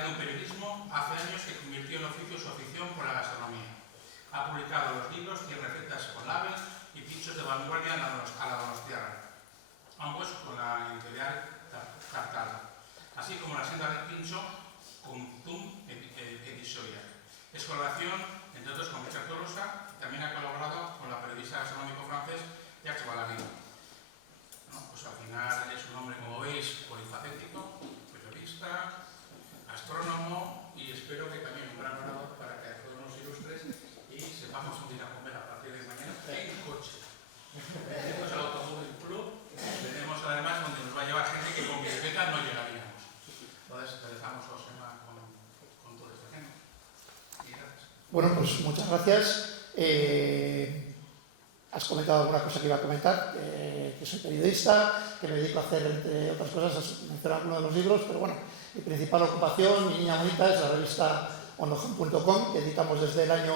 licenciado en periodismo, hace años que convirtió en oficio su afición por la gastronomía. Ha publicado los libros 100 recetas con label y pinchos de vanguardia a la donostiarra, ambos con la editorial Tartala, así como la senda del pincho con Tum Editorial. Es colaboración, entre otros, con Richard Tolosa, y también ha colaborado con la periodista gastronómico francés Jacques Vallary. Bueno, pues al final es un hombre, como veis, polifacético, periodista, astrónomo y espero que también un gran orador para que todos nos ilustres y sepamos un día comer a partir de mañana en coche. Tenemos el Automóvil Club, tenemos además donde nos va a llevar gente que con bicicleta no llegaríamos. Entonces, te dejamos, Josema, con todo este tema. Y gracias. Bueno, pues muchas gracias. Has comentado alguna cosa que iba a comentar, que soy periodista, que me dedico a hacer, entre otras cosas, a mencionar algunos de los libros, pero bueno, mi principal ocupación, mi niña bonita, es la revista ondojan.com, que editamos desde el año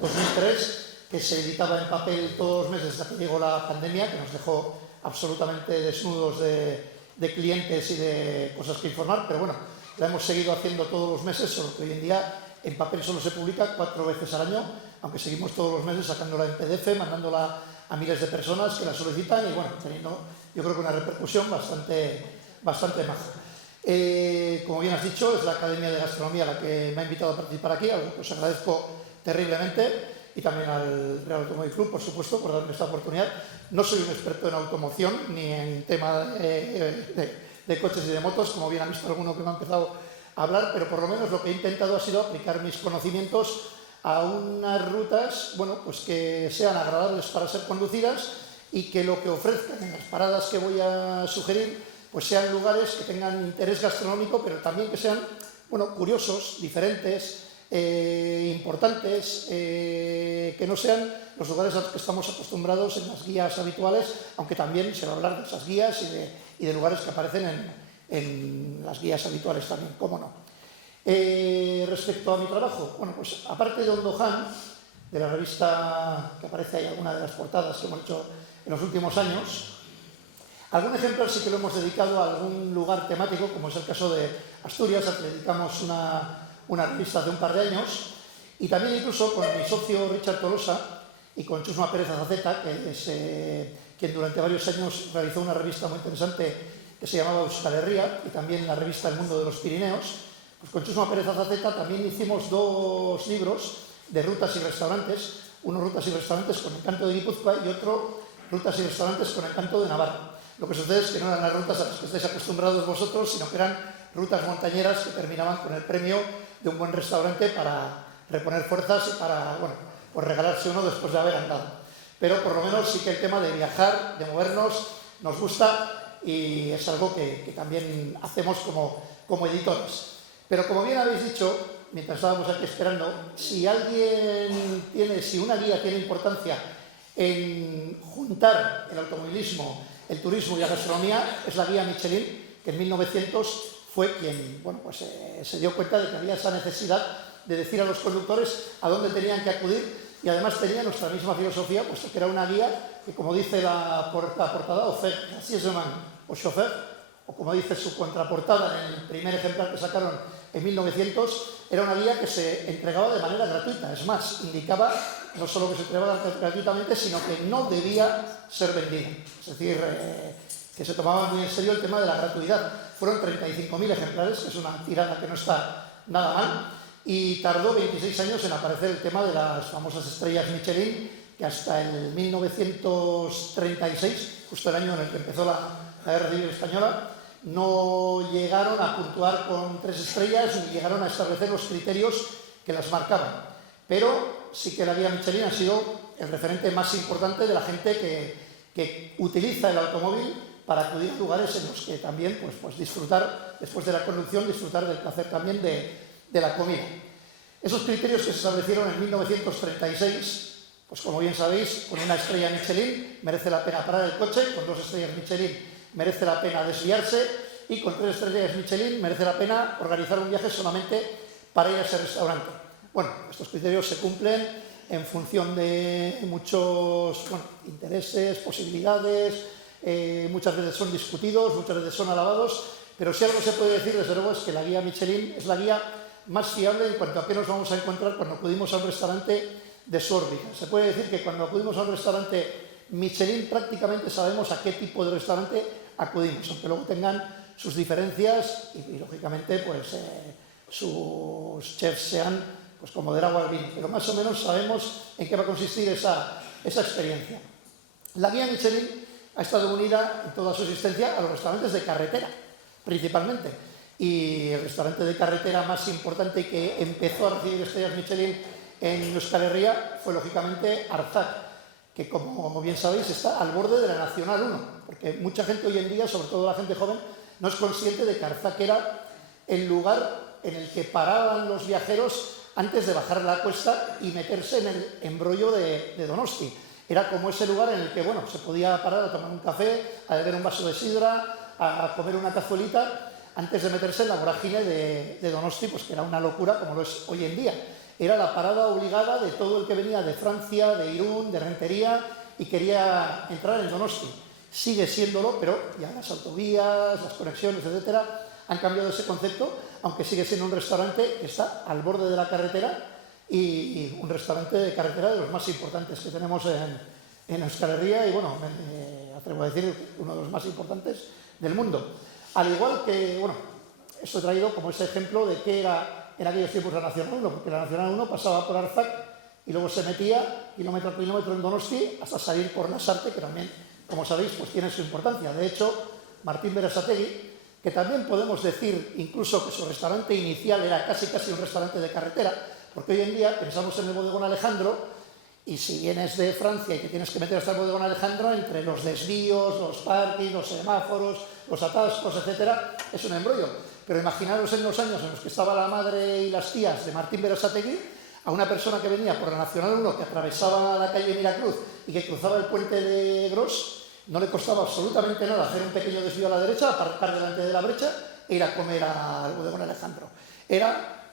2003, que se editaba en papel todos los meses hasta que llegó la pandemia, que nos dejó absolutamente desnudos de clientes y de cosas que informar, pero bueno, la hemos seguido haciendo todos los meses, solo que hoy en día en papel solo se publica 4 veces al año, aunque seguimos todos los meses sacándola en PDF, mandándola a miles de personas que la solicitan y bueno, teniendo yo creo que una repercusión bastante maja. Como bien has dicho, es la Academia de Gastronomía la que me ha invitado a participar aquí, algo que os agradezco terriblemente, y también al Real Automóvil Club, por supuesto, por darme esta oportunidad. No soy un experto en automoción ni en tema de coches y de motos, como bien ha visto alguno que me ha empezado a hablar, pero por lo menos lo que he intentado ha sido aplicar mis conocimientos a unas rutas, bueno, pues que sean agradables para ser conducidas y que lo que ofrezcan en las paradas que voy a sugerir pues sean lugares que tengan interés gastronómico, pero también que sean, bueno, curiosos, diferentes, importantes, que no sean los lugares a los que estamos acostumbrados en las guías habituales, aunque también se va a hablar de esas guías y de lugares que aparecen en las guías habituales también, cómo no. Respecto a mi trabajo, bueno, pues aparte de Ondojan, de la revista que aparece ahí, alguna de las portadas que hemos hecho en los últimos años, algún ejemplo sí que lo hemos dedicado a algún lugar temático, como es el caso de Asturias, al que dedicamos una revista hace un par de años, y también incluso con mi socio Richard Tolosa y con Chusma Pérez Azaceta, que es quien durante varios años realizó una revista muy interesante que se llamaba Euskal Herria, y también la revista El Mundo de los Pirineos. Pues con Chusma Pérez Azaceta también hicimos 2 libros de rutas y restaurantes, uno rutas y restaurantes con el canto de Guipúzcoa y otro rutas y restaurantes con el canto de Navarra. Lo que sucede es que no eran las rutas a las que estáis acostumbrados vosotros, sino que eran rutas montañeras que terminaban con el premio de un buen restaurante para reponer fuerzas y para, bueno, pues regalarse uno después de haber andado. Pero por lo menos sí que el tema de viajar, de movernos, nos gusta y es algo que también hacemos como editores. Pero como bien habéis dicho, mientras estábamos aquí esperando, si una guía tiene importancia en juntar el automovilismo, el turismo y la gastronomía, es la guía Michelin, que en 1900 fue quien, bueno, pues, se dio cuenta de que había esa necesidad de decir a los conductores a dónde tenían que acudir, y además tenía nuestra misma filosofía, puesto que era una guía que, como dice la portada, offert gracieusement au chauffeur, o como dice su contraportada en el primer ejemplar que sacaron en 1900, era una guía que se entregaba de manera gratuita. Es más, indicaba no solo que se entregaba gratuitamente, sino que no debía ser vendida. Es decir, que se tomaba muy en serio el tema de la gratuidad. Fueron 35.000 ejemplares, que es una tirada que no está nada mal, y tardó 26 años en aparecer el tema de las famosas estrellas Michelin, que hasta el 1936, justo el año en el que empezó la Guerra Civil Española, no llegaron a puntuar con 3 estrellas ni llegaron a establecer los criterios que las marcaban. Pero sí que la guía Michelin ha sido el referente más importante de la gente que utiliza el automóvil para acudir a lugares en los que también pues disfrutar, después de la conducción, disfrutar del placer también de la comida. Esos criterios que se establecieron en 1936, pues como bien sabéis, con una estrella Michelin merece la pena parar el coche, con 2 estrellas Michelin merece la pena desviarse y con 3 estrellas Michelin merece la pena organizar un viaje solamente para ir a ese restaurante. Bueno, estos criterios se cumplen en función de muchos intereses, posibilidades, muchas veces son discutidos, muchas veces son alabados, Pero si algo se puede decir, desde luego, es que la guía Michelin es la guía más fiable en cuanto a qué nos vamos a encontrar cuando acudimos a un restaurante de su órbita. Se puede decir que cuando acudimos a un restaurante Michelin prácticamente sabemos a qué tipo de restaurante acudimos, aunque luego tengan sus diferencias y lógicamente, pues sus chefs sean pues como del agua al vino, pero más o menos sabemos en qué va a consistir esa experiencia. La guía Michelin ha estado unida en toda su existencia a los restaurantes de carretera, principalmente, y el restaurante de carretera más importante que empezó a recibir estrellas Michelin en Euskal Herria fue lógicamente Arzac, que como bien sabéis está al borde de la Nacional 1, porque mucha gente hoy en día, sobre todo la gente joven, no es consciente de que Arzac era el lugar en el que paraban los viajeros antes de bajar la cuesta y meterse en el embrollo de Donosti. Era como ese lugar en el que se podía parar a tomar un café, a beber un vaso de sidra, a comer una cazuelita, antes de meterse en la vorágine de Donosti, pues que era una locura como lo es hoy en día. Era la parada obligada de todo el que venía de Francia, de Irún, de Rentería y quería entrar en Donosti. Sigue siéndolo, pero ya las autovías, las conexiones, etcétera, han cambiado ese concepto, aunque sigue siendo un restaurante que está al borde de la carretera y un restaurante de carretera de los más importantes que tenemos en Euskal Herria y, me atrevo a decir, uno de los más importantes del mundo. Al igual que, esto he traído como ese ejemplo de qué era en aquellos tiempos la Nacional 1, porque la Nacional 1 pasaba por Arzac y luego se metía kilómetro a kilómetro en Donosti hasta salir por Lasarte, que también, como sabéis, pues tiene su importancia. De hecho, Martín Berasategui, que también podemos decir incluso que su restaurante inicial era casi un restaurante de carretera, porque hoy en día pensamos en el bodegón Alejandro y si vienes de Francia y que tienes que meter hasta el bodegón Alejandro, entre los desvíos, los parkings, los semáforos, los atascos, etcétera, es un embrollo. Pero imaginaros en los años en los que estaba la madre y las tías de Martín Berasategui, a una persona que venía por la Nacional 1, que atravesaba la calle Miracruz y que cruzaba el puente de Gros, no le costaba absolutamente nada hacer un pequeño desvío a la derecha, aparcar delante de la brecha e ir a comer al bodegón Alejandro.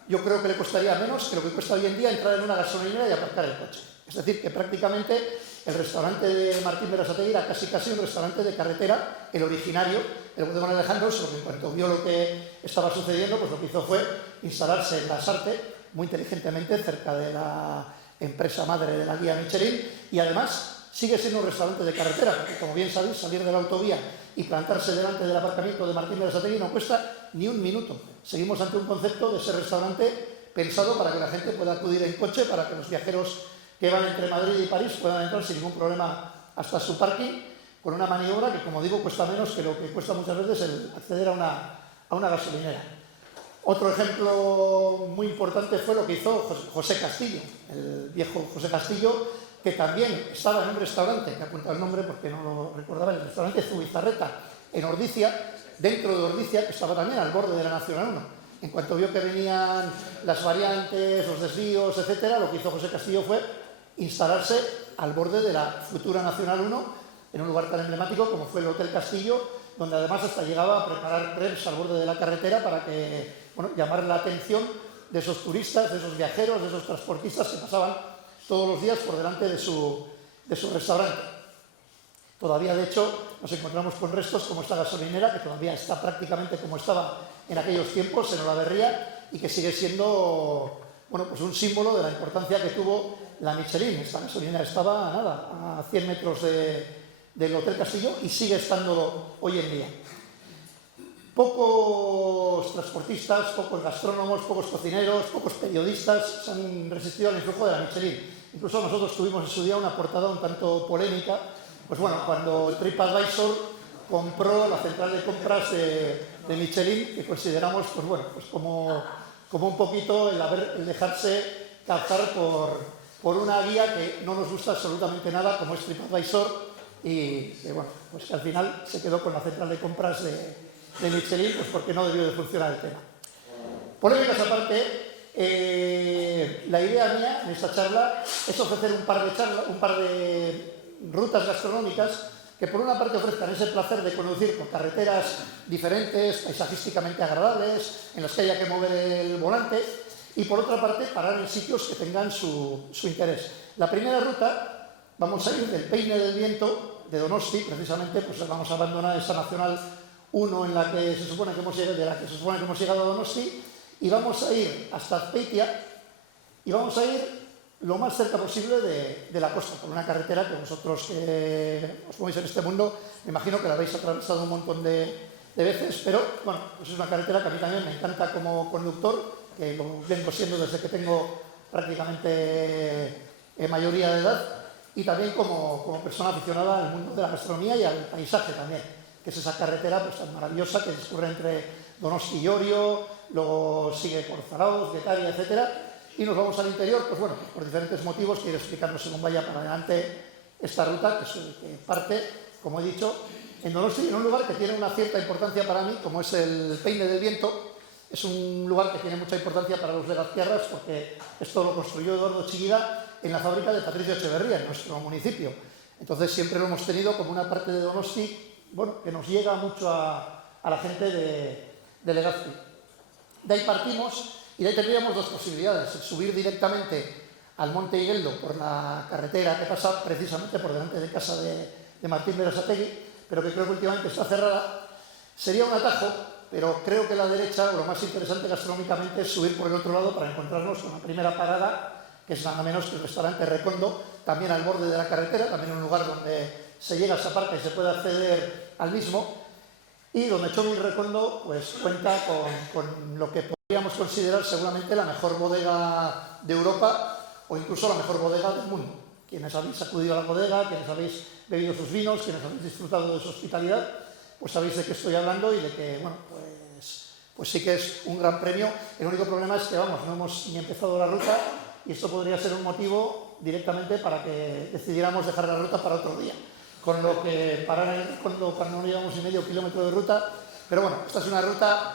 Yo creo que le costaría menos que lo que cuesta hoy en día entrar en una gasolinera y aparcar el coche. Es decir, que prácticamente el restaurante de Martín Berasategui era casi un restaurante de carretera, el originario, el bodegón Alejandro, solo que en cuanto vio lo que estaba sucediendo, pues lo que hizo fue instalarse en Lasarte, muy inteligentemente, cerca de la empresa madre de la guía Michelin, y además sigue siendo un restaurante de carretera, porque como bien sabéis, salir de la autovía y plantarse delante del aparcamiento de Martín Berasategui no cuesta ni un minuto. Seguimos ante un concepto de ese restaurante pensado para que la gente pueda acudir en coche, para que los viajeros que van entre Madrid y París puedan entrar sin ningún problema hasta su parking, con una maniobra que, como digo, cuesta menos que lo que cuesta muchas veces el acceder a una gasolinera. Otro ejemplo muy importante fue lo que hizo José Castillo, el viejo José Castillo, que también estaba en un restaurante, que he apuntado el nombre porque no lo recordaba, el restaurante Zubizarreta, en Ordizia, dentro de Ordizia, que estaba también al borde de la Nacional 1. En cuanto vio que venían las variantes, los desvíos, etcétera, lo que hizo José Castillo fue instalarse al borde de la futura Nacional 1, en un lugar tan emblemático como fue el Hotel Castillo, donde además hasta llegaba a preparar crepes al borde de la carretera para que, llamar la atención de esos turistas, de esos viajeros, de esos transportistas que pasaban todos los días por delante de su restaurante. Todavía, de hecho, nos encontramos con restos como esta gasolinera, que todavía está prácticamente como estaba en aquellos tiempos, en Olaverría, y que sigue siendo pues un símbolo de la importancia que tuvo la Michelin. Esta gasolinera estaba a 100 metros del Hotel Castillo y sigue estándolo hoy en día. Pocos transportistas, pocos gastrónomos, pocos cocineros, pocos periodistas se han resistido al influjo de la Michelin. Incluso nosotros tuvimos en su día una portada un tanto polémica, cuando TripAdvisor compró la central de compras de Michelin, que consideramos como un poquito el dejarse captar por una guía que no nos gusta absolutamente nada, como es TripAdvisor, y que al final se quedó con la central de compras de Michelin, porque no debió de funcionar el tema. Polémicas aparte, la idea mía en esta charla es ofrecer un par de rutas gastronómicas que por una parte ofrezcan ese placer de conducir por carreteras diferentes, paisajísticamente agradables, en las que haya que mover el volante, y por otra parte parar en sitios que tengan su interés. La primera ruta, vamos a ir del Peine del Viento de Donosti, precisamente, vamos a abandonar esa Nacional uno en la que se supone que hemos llegado a Donosti, y vamos a ir hasta Azpeitia y vamos a ir lo más cerca posible de la costa, por una carretera que vosotros que os movéis en este mundo, me imagino que la habéis atravesado un montón de veces, pero bueno, pues es una carretera que a mí también me encanta como conductor, que lo vengo siendo desde que tengo prácticamente mayoría de edad, y también como persona aficionada al mundo de la gastronomía y al paisaje también, que es esa carretera pues tan maravillosa que discurre entre Donosti y Orio, luego sigue por Zarauz, Getaria, etcétera, y nos vamos al interior, pues bueno, por diferentes motivos, quiero explicarnos según vaya para adelante esta ruta, que parte, como he dicho, en Donosti, en un lugar que tiene una cierta importancia para mí, como es el Peine del Viento. Es un lugar que tiene mucha importancia para los Legazpiarras porque esto lo construyó Eduardo Chillida en la fábrica de Patricio Echeverría, en nuestro municipio. Entonces siempre lo hemos tenido como una parte de Donosti, bueno, que nos llega mucho a la gente de Legazpi. De ahí partimos y de ahí tendríamos dos posibilidades: subir directamente al Monte Igueldo por la carretera que pasa precisamente por delante de casa de Martín Berasategui, pero que creo que últimamente está cerrada. Sería un atajo, pero creo que la derecha, o lo más interesante gastronómicamente, es subir por el otro lado para encontrarnos con la primera parada, que es nada menos que el restaurante Recondo, también al borde de la carretera, también un lugar donde se llega a esa parte y se puede acceder al mismo, y donde Chomi Recondo pues cuenta con lo que podríamos considerar seguramente la mejor bodega de Europa o incluso la mejor bodega del mundo. Quienes habéis acudido a la bodega, quienes habéis bebido sus vinos, quienes habéis disfrutado de su hospitalidad, pues sabéis de qué estoy hablando y de que, bueno, pues sí que es un gran premio. El único problema es que, vamos, no hemos ni empezado la ruta y esto podría ser un motivo directamente para que decidiéramos dejar la ruta para otro día. Con lo que parar en Recondo cuando no llevamos ni medio kilómetro de ruta. Pero bueno, esta es una ruta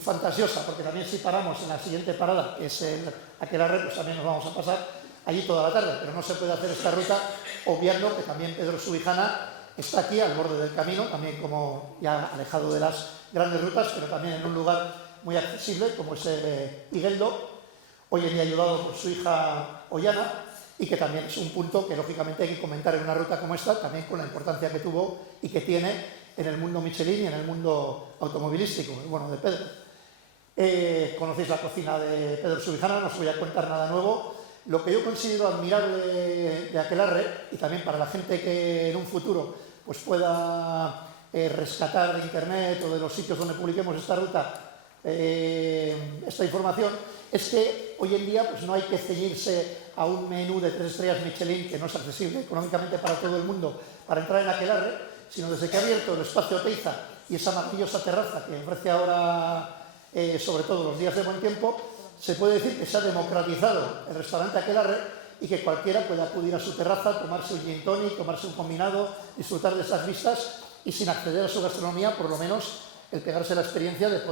fantasiosa, porque también si paramos en la siguiente parada, que es el Aquelarre, pues también nos vamos a pasar allí toda la tarde, pero no se puede hacer esta ruta obviando que también Pedro Subijana está aquí al borde del camino, también como ya alejado de las grandes rutas, pero también en un lugar muy accesible como es Igueldo, hoy en día ayudado por su hija Ollana, y que también es un punto que lógicamente hay que comentar en una ruta como esta, también con la importancia que tuvo y que tiene en el mundo Michelin y en el mundo automovilístico, bueno, de Pedro. Conocéis la cocina de Pedro Subijana, no os voy a contar nada nuevo. Lo que yo considero admirable de Aquelarre, y también para la gente que en un futuro pues pueda rescatar de internet o de los sitios donde publiquemos esta ruta esta información, es que hoy en día pues no hay que ceñirse a un menú de 3 estrellas Michelin que no es accesible económicamente para todo el mundo para entrar en Aquelarre, sino desde que ha abierto el espacio Oteiza y esa maravillosa terraza que ofrece ahora sobre todo los días de buen tiempo, se puede decir que se ha democratizado el restaurante Aquelarre y que cualquiera puede acudir a su terraza, tomarse un gin tonic, tomarse un combinado, disfrutar de esas vistas y sin acceder a su gastronomía, por lo menos el pegarse la experiencia de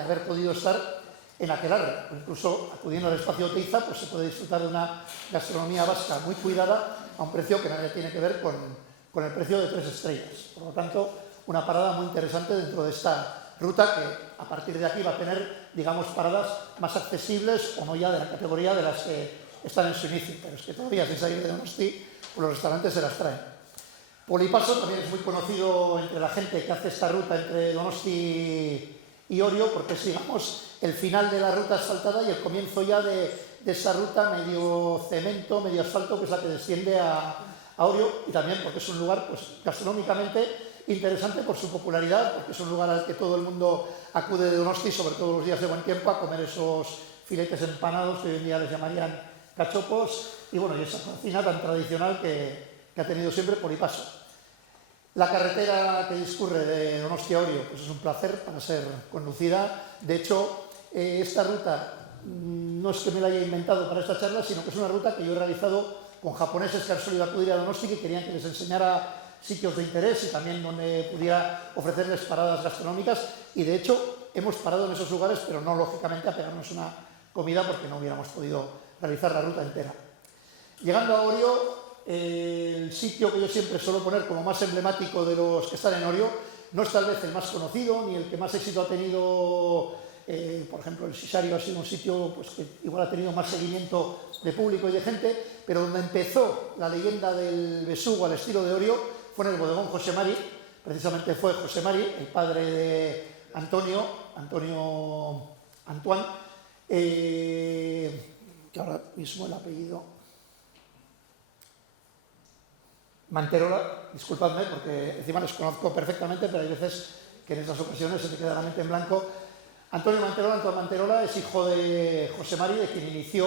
haber podido estar en Aquelarre. Incluso acudiendo al espacio Oteiza, pues se puede disfrutar de una gastronomía vasca muy cuidada a un precio que nada tiene que ver con el precio de 3 estrellas. Por lo tanto, una parada muy interesante dentro de esta ruta que a partir de aquí va a tener, digamos, paradas más accesibles o no ya de la categoría de las que están en su inicio, pero es que todavía sin salir de Donosti, pues los restaurantes se las traen. Polipaso también es muy conocido entre la gente que hace esta ruta entre Donosti y Orio, porque es, digamos, el final de la ruta asfaltada y el comienzo ya de esa ruta medio cemento, medio asfalto, que es la que desciende a Orio, y también porque es un lugar pues, gastronómicamente interesante por su popularidad, porque es un lugar al que todo el mundo acude de Donosti, sobre todo los días de buen tiempo, a comer esos filetes empanados que hoy en día les llamarían cachopos, y bueno, y esa cocina tan tradicional que ha tenido siempre Polipaso. La carretera que discurre de Donosti a Orio pues es un placer para ser conducida. De hecho, esta ruta no es que me la haya inventado para esta charla, sino que es una ruta que yo he realizado con japoneses que han solido acudir a Donosti, que querían que les enseñara sitios de interés y también donde pudiera ofrecerles paradas gastronómicas. Y de hecho, hemos parado en esos lugares, pero no lógicamente a pegarnos una comida porque no hubiéramos podido realizar la ruta entera. Llegando a Orio, el sitio que yo siempre suelo poner como más emblemático de los que están en Orio no es tal vez el más conocido ni el que más éxito ha tenido, por ejemplo el Sisario ha sido un sitio pues, que igual ha tenido más seguimiento de público y de gente, pero donde empezó la leyenda del besugo al estilo de Orio fue en el bodegón José Mari, precisamente fue José Mari, el padre de Antonio Antoine, que ahora mismo el apellido Manterola, disculpadme porque encima los conozco perfectamente, pero hay veces que en estas ocasiones se me queda la mente en blanco. Antonio Manterola es hijo de José Mari, de quien inició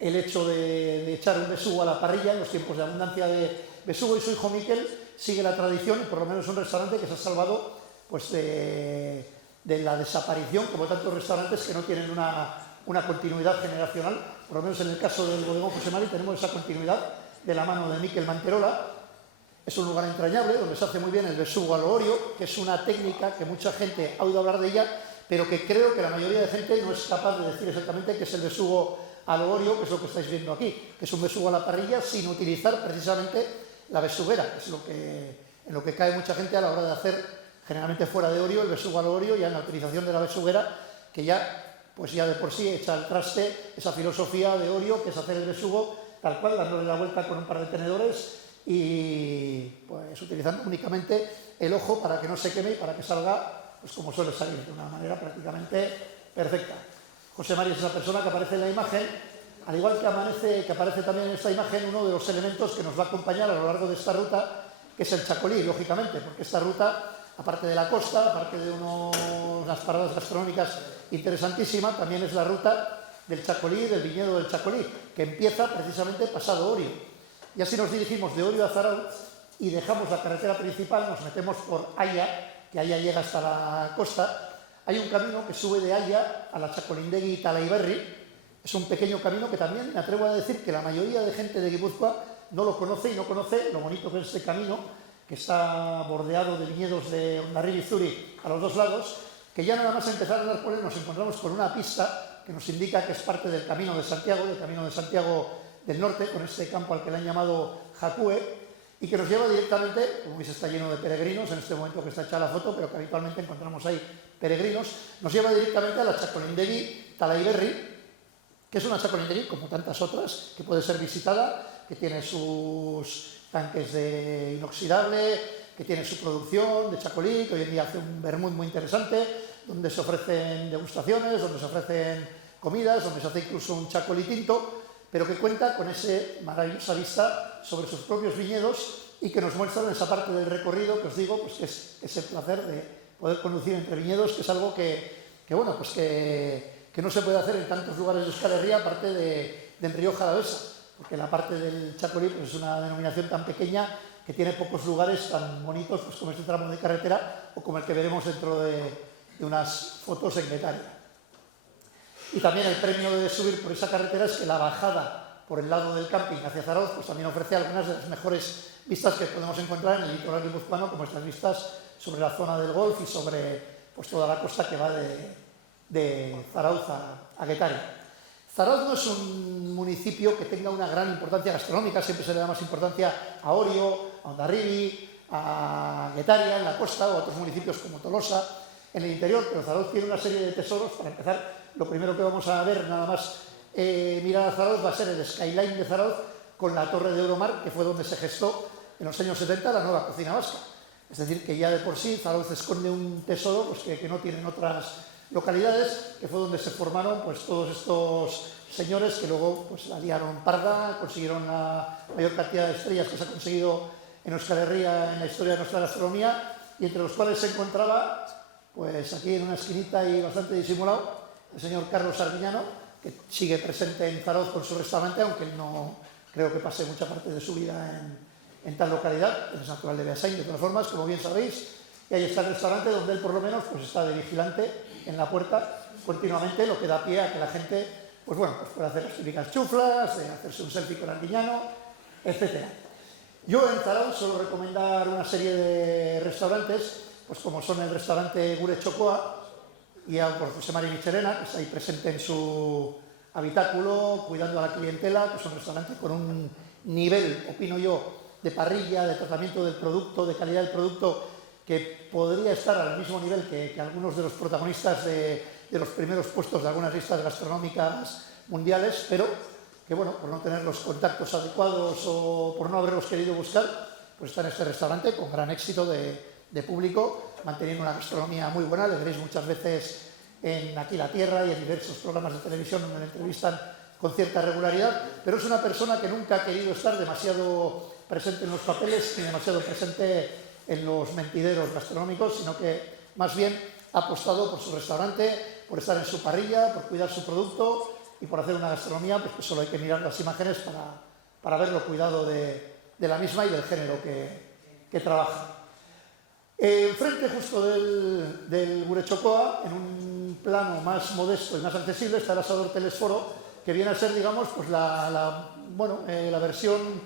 el hecho de echar un besugo a la parrilla en los tiempos de abundancia de besugo, y su hijo Miquel sigue la tradición y por lo menos es un restaurante que se ha salvado pues, de la desaparición, como tantos restaurantes que no tienen una continuidad generacional. Por lo menos en el caso del bodegón José Mari tenemos esa continuidad de la mano de Miquel Manterola. Es un lugar entrañable donde se hace muy bien el besugo al ohorio, que es una técnica que mucha gente ha oído hablar de ella, pero que creo que la mayoría de gente no es capaz de decir exactamente qué es el besugo al ohorio, que es lo que estáis viendo aquí, que es un besugo a la parrilla sin utilizar precisamente la besuguera, que es en lo que cae mucha gente a la hora de hacer, generalmente fuera de ohorio, el besugo al ohorio, ya en la utilización de la besuguera, que ya de por sí echa al traste esa filosofía de ohorio, que es hacer el besugo tal cual, dándole la vuelta con un par de tenedores y pues utilizando únicamente el ojo para que no se queme y para que salga pues como suele salir, de una manera prácticamente perfecta. José Mari es esa persona que aparece en la imagen, al igual que aparece también en esta imagen uno de los elementos que nos va a acompañar a lo largo de esta ruta, que es el chacolí, lógicamente, porque esta ruta, aparte de la costa, aparte de unas paradas gastronómicas interesantísimas, también es la ruta del chacolí, del viñedo del chacolí, que empieza precisamente pasado Orio. Y así nos dirigimos de Orio a Zarautz y dejamos la carretera principal, nos metemos por Haya, que Haya llega hasta la costa. Hay un camino que sube de Haya a la Chacolindegui y Talaiberri. Es un pequeño camino que también me atrevo a decir que la mayoría de gente de Guipúzcoa no lo conoce y no conoce lo bonito que es este camino, que está bordeado de viñedos de Hondarribia y Zuri a los dos lados, que ya nada más empezar a andar por él nos encontramos con una pista que nos indica que es parte del Camino de Santiago, del Norte, con este campo al que le han llamado Jacue, y que nos lleva directamente, como veis está lleno de peregrinos, en este momento que está hecha la foto, pero que habitualmente encontramos ahí peregrinos, nos lleva directamente a la Chacolindegui Talaiberri, que es una Chacolindegui, como tantas otras, que puede ser visitada, que tiene sus tanques de inoxidable, que tiene su producción de chacolí, que hoy en día hace un vermut muy interesante, donde se ofrecen degustaciones, donde se ofrecen comidas, donde se hace incluso un chacolí tinto, pero que cuenta con esa maravillosa vista sobre sus propios viñedos y que nos muestran esa parte del recorrido que os digo, pues que es ese placer de poder conducir entre viñedos, que es algo que no se puede hacer en tantos lugares de Euskal Herria, aparte de Rioja Alavesa, porque la parte del chacolí pues, es una denominación tan pequeña que tiene pocos lugares tan bonitos pues, como este tramo de carretera o como el que veremos dentro de unas fotos en Getaria. Y también el premio de subir por esa carretera es que la bajada por el lado del camping hacia Zarautz pues también ofrece algunas de las mejores vistas que podemos encontrar en el litoral guipuzcoano, como estas vistas sobre la zona del Golf y sobre pues, toda la costa que va de Zarautz a Getaria. Zarautz no es un municipio que tenga una gran importancia gastronómica, siempre se le da más importancia a Orio, a Hondarribia, a Getaria, en la costa, o a otros municipios como Tolosa, en el interior, pero Zarautz tiene una serie de tesoros. Para empezar, lo primero que vamos a ver, nada más mirar a Zarautz, va a ser el skyline de Zarautz con la torre de Euromar, que fue donde se gestó en los años 70 la nueva cocina vasca. Es decir, que ya de por sí Zarautz esconde un tesoro pues, que no tienen otras localidades, que fue donde se formaron pues, todos estos señores que luego pues, la liaron parda, consiguieron la mayor cantidad de estrellas que se ha conseguido en Euskal Herria en la historia de nuestra gastronomía, y entre los cuales se encontraba, pues aquí en una esquinita y bastante disimulado, el señor Carlos Arguiñano, que sigue presente en Zarautz con su restaurante, aunque él no creo que pase mucha parte de su vida en tal localidad, es natural de Beasain, de todas formas, como bien sabéis, y ahí está el restaurante donde él por lo menos pues, está de vigilante en la puerta continuamente, lo que da pie a que la gente pues bueno, pues puede hacer las típicas chuflas, hacerse un selfie con Arguiñano, etc. Yo en Zarautz suelo recomendar una serie de restaurantes, pues como son el restaurante Gure Txokoa, guiado por José Mari Michelena, que está ahí presente en su habitáculo, cuidando a la clientela, que es un restaurante con un nivel, opino yo, de parrilla, de tratamiento del producto, de calidad del producto, que podría estar al mismo nivel que algunos de los protagonistas de los primeros puestos de algunas listas gastronómicas mundiales, pero que, bueno, por no tener los contactos adecuados o por no haberlos querido buscar, pues está en este restaurante con gran éxito de de público, manteniendo una gastronomía muy buena. Le veréis muchas veces en Aquí la Tierra y en diversos programas de televisión donde le entrevistan con cierta regularidad, pero es una persona que nunca ha querido estar demasiado presente en los papeles ni demasiado presente en los mentideros gastronómicos, sino que más bien ha apostado por su restaurante, por estar en su parrilla, por cuidar su producto y por hacer una gastronomía pues que solo hay que mirar las imágenes para ver lo cuidado de la misma y del género que trabaja. Enfrente justo del Gurechocoa, en un plano más modesto y más accesible, está el asador Telesforo, que viene a ser, digamos, pues la versión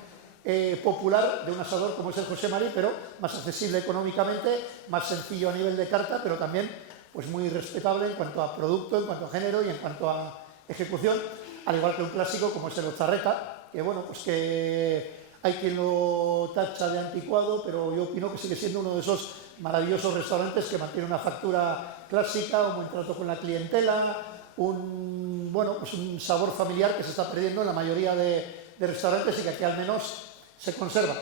popular de un asador como es el José Marí, pero más accesible económicamente, más sencillo a nivel de carta, pero también pues muy respetable en cuanto a producto, en cuanto a género y en cuanto a ejecución, al igual que un clásico como es el Ocharreta, que bueno, pues que hay quien lo tacha de anticuado, pero yo opino que sigue siendo uno de esos maravillosos restaurantes que mantiene una factura clásica, un buen trato con la clientela, un sabor familiar que se está perdiendo en la mayoría de restaurantes y que aquí al menos se conserva.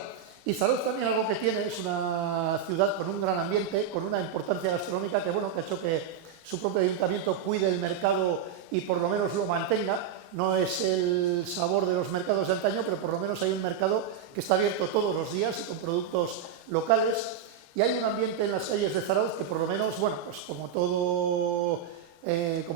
Y Zarautz también algo que tiene es una ciudad con un gran ambiente, con una importancia gastronómica que ha hecho que su propio ayuntamiento cuide el mercado y por lo menos lo mantenga. No es el sabor de los mercados de antaño, pero por lo menos hay un mercado que está abierto todos los días y con productos locales. Y hay un ambiente en las calles de Zarautz que por lo menos, pues como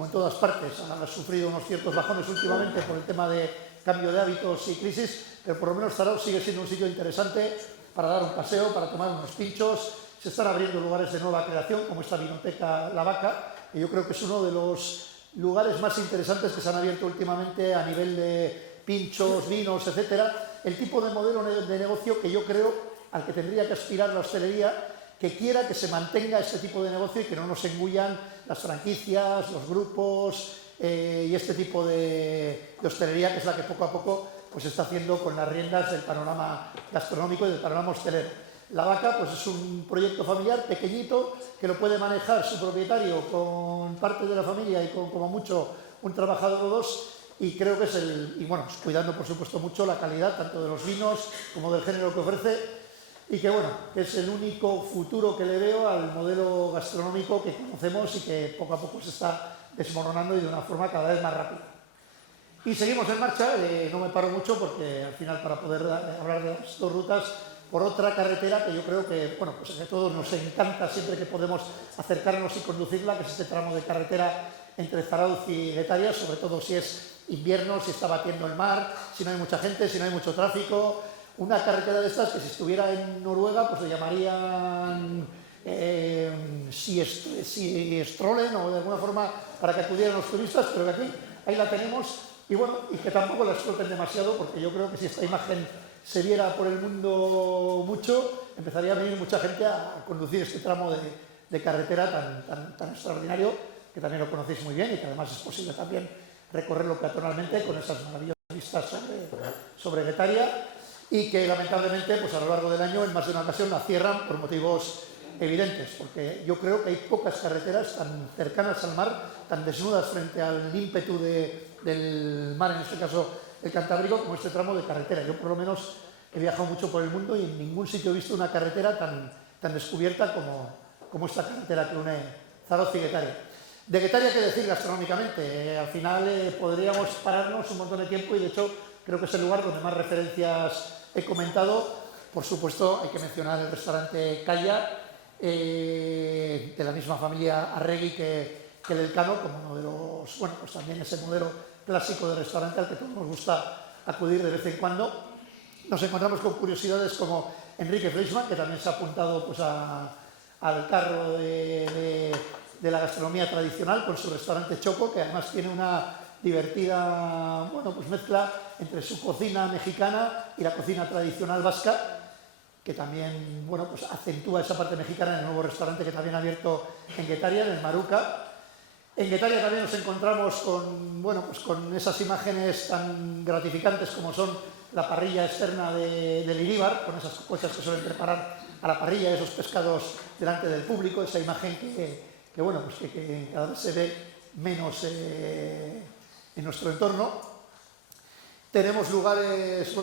en todas partes, ha sufrido unos ciertos bajones últimamente por el tema de cambio de hábitos y crisis, pero por lo menos Zarautz sigue siendo un sitio interesante para dar un paseo, para tomar unos pinchos. Se están abriendo lugares de nueva creación, como esta vinoteca La Vaca, que yo creo que es uno de los lugares más interesantes que se han abierto últimamente a nivel de pinchos, vinos, etcétera. El tipo de modelo de negocio que yo creo al que tendría que aspirar la hostelería, que quiera que se mantenga este tipo de negocio y que no nos engullan las franquicias, los grupos y este tipo de hostelería, que es la que poco a poco pues está haciendo con las riendas del panorama gastronómico y del panorama hostelero. La Vaca pues es un proyecto familiar pequeñito que lo puede manejar su propietario con parte de la familia y con como mucho un trabajador o dos, y creo que es cuidando por supuesto mucho la calidad tanto de los vinos como del género que ofrece, y que que es el único futuro que le veo al modelo gastronómico que conocemos y que poco a poco se está desmoronando y de una forma cada vez más rápida. Y seguimos en marcha, no me paro mucho porque al final para poder hablar de las dos rutas, por otra carretera que yo creo que, pues a todos nos encanta siempre que podemos acercarnos y conducirla, que es este tramo de carretera entre Zarautz y Getaria, sobre todo si es invierno, si está batiendo el mar, si no hay mucha gente, si no hay mucho tráfico. Una carretera de estas que si estuviera en Noruega pues le llamarían Siestrollen o de alguna forma para que acudieran los turistas, pero que aquí ahí la tenemos y que tampoco la exploten demasiado, porque yo creo que si esta imagen se viera por el mundo mucho, empezaría a venir mucha gente a conducir este tramo de carretera tan extraordinario, que también lo conocéis muy bien y que además es posible también recorrerlo peatonalmente con esas maravillosas vistas sobre Getaria, y que lamentablemente pues a lo largo del año en más de una ocasión la cierran por motivos evidentes, porque yo creo que hay pocas carreteras tan cercanas al mar, tan desnudas frente al ímpetu del mar, en este caso el Cantábrico, como este tramo de carretera. Yo por lo menos he viajado mucho por el mundo y en ningún sitio he visto una carretera tan descubierta como esta carretera que une Zarautz y Getaria. De Getaria, ¿qué decir gastronómicamente? Al final podríamos pararnos un montón de tiempo y de hecho creo que es el lugar donde más referencias he comentado. Por supuesto hay que mencionar el restaurante Calla, de la misma familia Arregui que el Elcano, como uno de los, pues también ese modelo clásico de restaurante al que todos nos gusta acudir de vez en cuando. Nos encontramos con curiosidades como Enrique Fleischmann, que también se ha apuntado pues al carro de la gastronomía tradicional con su restaurante Choco, que además tiene una divertida mezcla entre su cocina mexicana y la cocina tradicional vasca, que también acentúa esa parte mexicana en el nuevo restaurante que también ha abierto en Getaria, en el Maruca. En Getaria también nos encontramos con esas imágenes tan gratificantes como son la parrilla externa del Iríbar, con esas cosas que suelen preparar a la parrilla, esos pescados delante del público, esa imagen que cada vez se ve menos en nuestro entorno. Tenemos lugares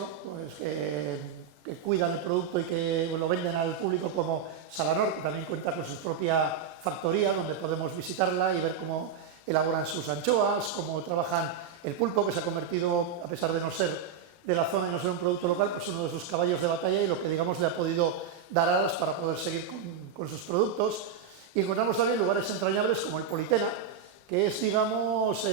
que cuidan el producto y que lo venden al público, como Salanor, que también cuenta con su propia factoría, donde podemos visitarla y ver cómo elaboran sus anchoas, cómo trabajan el pulpo, que se ha convertido, a pesar de no ser de la zona y no ser un producto local, pues uno de sus caballos de batalla y lo que, digamos, le ha podido dar alas para poder seguir con sus productos. Y encontramos también lugares entrañables como el Politena, que es, digamos,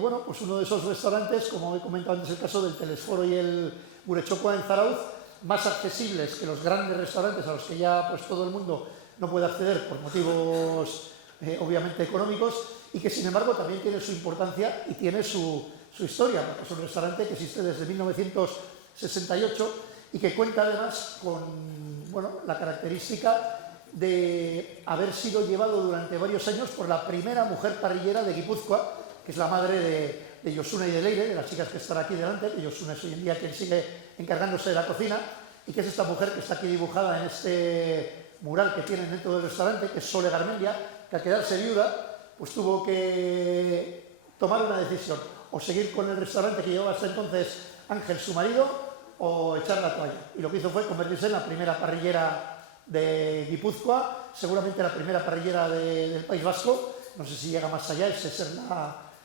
bueno, pues uno de esos restaurantes, como he comentado antes el caso del Telesforo y el Gurechokua en Zarauz, más accesibles que los grandes restaurantes a los que ya pues todo el mundo no puede acceder por motivos obviamente económicos, y que sin embargo también tiene su importancia y tiene su historia, porque es un restaurante que existe desde 1968 y que cuenta además con, bueno, la característica de haber sido llevado durante varios años por la primera mujer parrillera de Guipúzcoa, que es la madre de Josuna y de Leire, de las chicas que están aquí delante, que Josuna es hoy en día quien sigue encargándose de la cocina, y que es esta mujer que está aquí dibujada en este mural que tienen dentro del restaurante, que es Sole Garmendia, que al quedarse viuda pues tuvo que tomar una decisión, o seguir con el restaurante que llevaba hasta entonces Ángel, su marido, o echar la toalla. Y lo que hizo fue convertirse en la primera parrillera de Guipúzcoa, seguramente la primera parrillera del País Vasco, no sé si llega más allá, es ser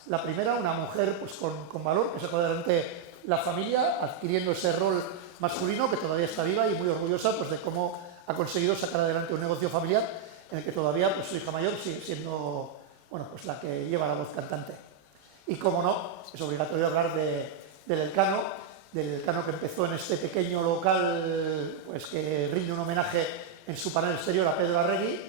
la primera, una mujer pues con valor, que sacó adelante la familia, adquiriendo ese rol masculino, que todavía está viva y muy orgullosa pues de cómo ha conseguido sacar adelante un negocio familiar en el que todavía pues su hija mayor sigue siendo, bueno, pues la que lleva la voz cantante. Y como no, es obligatorio hablar del Elcano que empezó en este pequeño local pues que rinde un homenaje en su panel exterior a Pedro Arregui,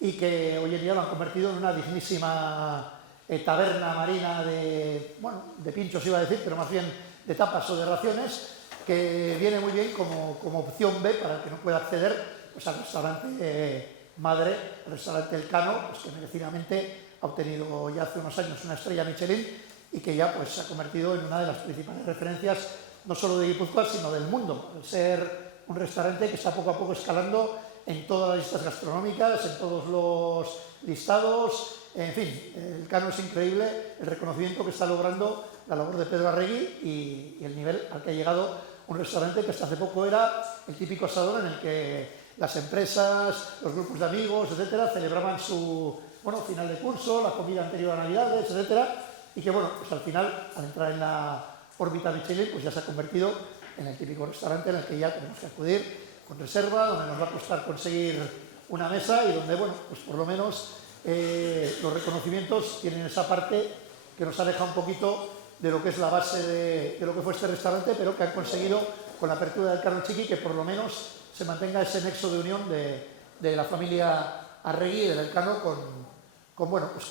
y que hoy en día lo han convertido en una dignísima taberna marina de pinchos iba a decir, pero más bien de tapas o de raciones, que viene muy bien como opción B para el que no pueda acceder pues al restaurante madre, el restaurante Elcano, pues que merecidamente ha obtenido ya hace unos años una estrella Michelin y que ya pues se ha convertido en una de las principales referencias no solo de Guipúzcoa, sino del mundo, al ser un restaurante que está poco a poco escalando en todas las listas gastronómicas, en todos los listados, en fin, el Elcano es increíble el reconocimiento que está logrando la labor de Pedro Arregui y el nivel al que ha llegado un restaurante que hasta hace poco era el típico asador en el que las empresas, los grupos de amigos, etcétera, celebraban su final de curso, la comida anterior a Navidades, etcétera, y que pues al final, al entrar en la órbita Michelin, pues ya se ha convertido en el típico restaurante en el que ya tenemos que acudir con reserva, donde nos va a costar conseguir una mesa y donde, pues por lo menos los reconocimientos tienen esa parte que nos aleja un poquito de lo que es la base de lo que fue este restaurante, pero que han conseguido con la apertura del Carlo Chiqui que por lo menos se mantenga ese nexo de unión de la familia Arregui y del Elcano con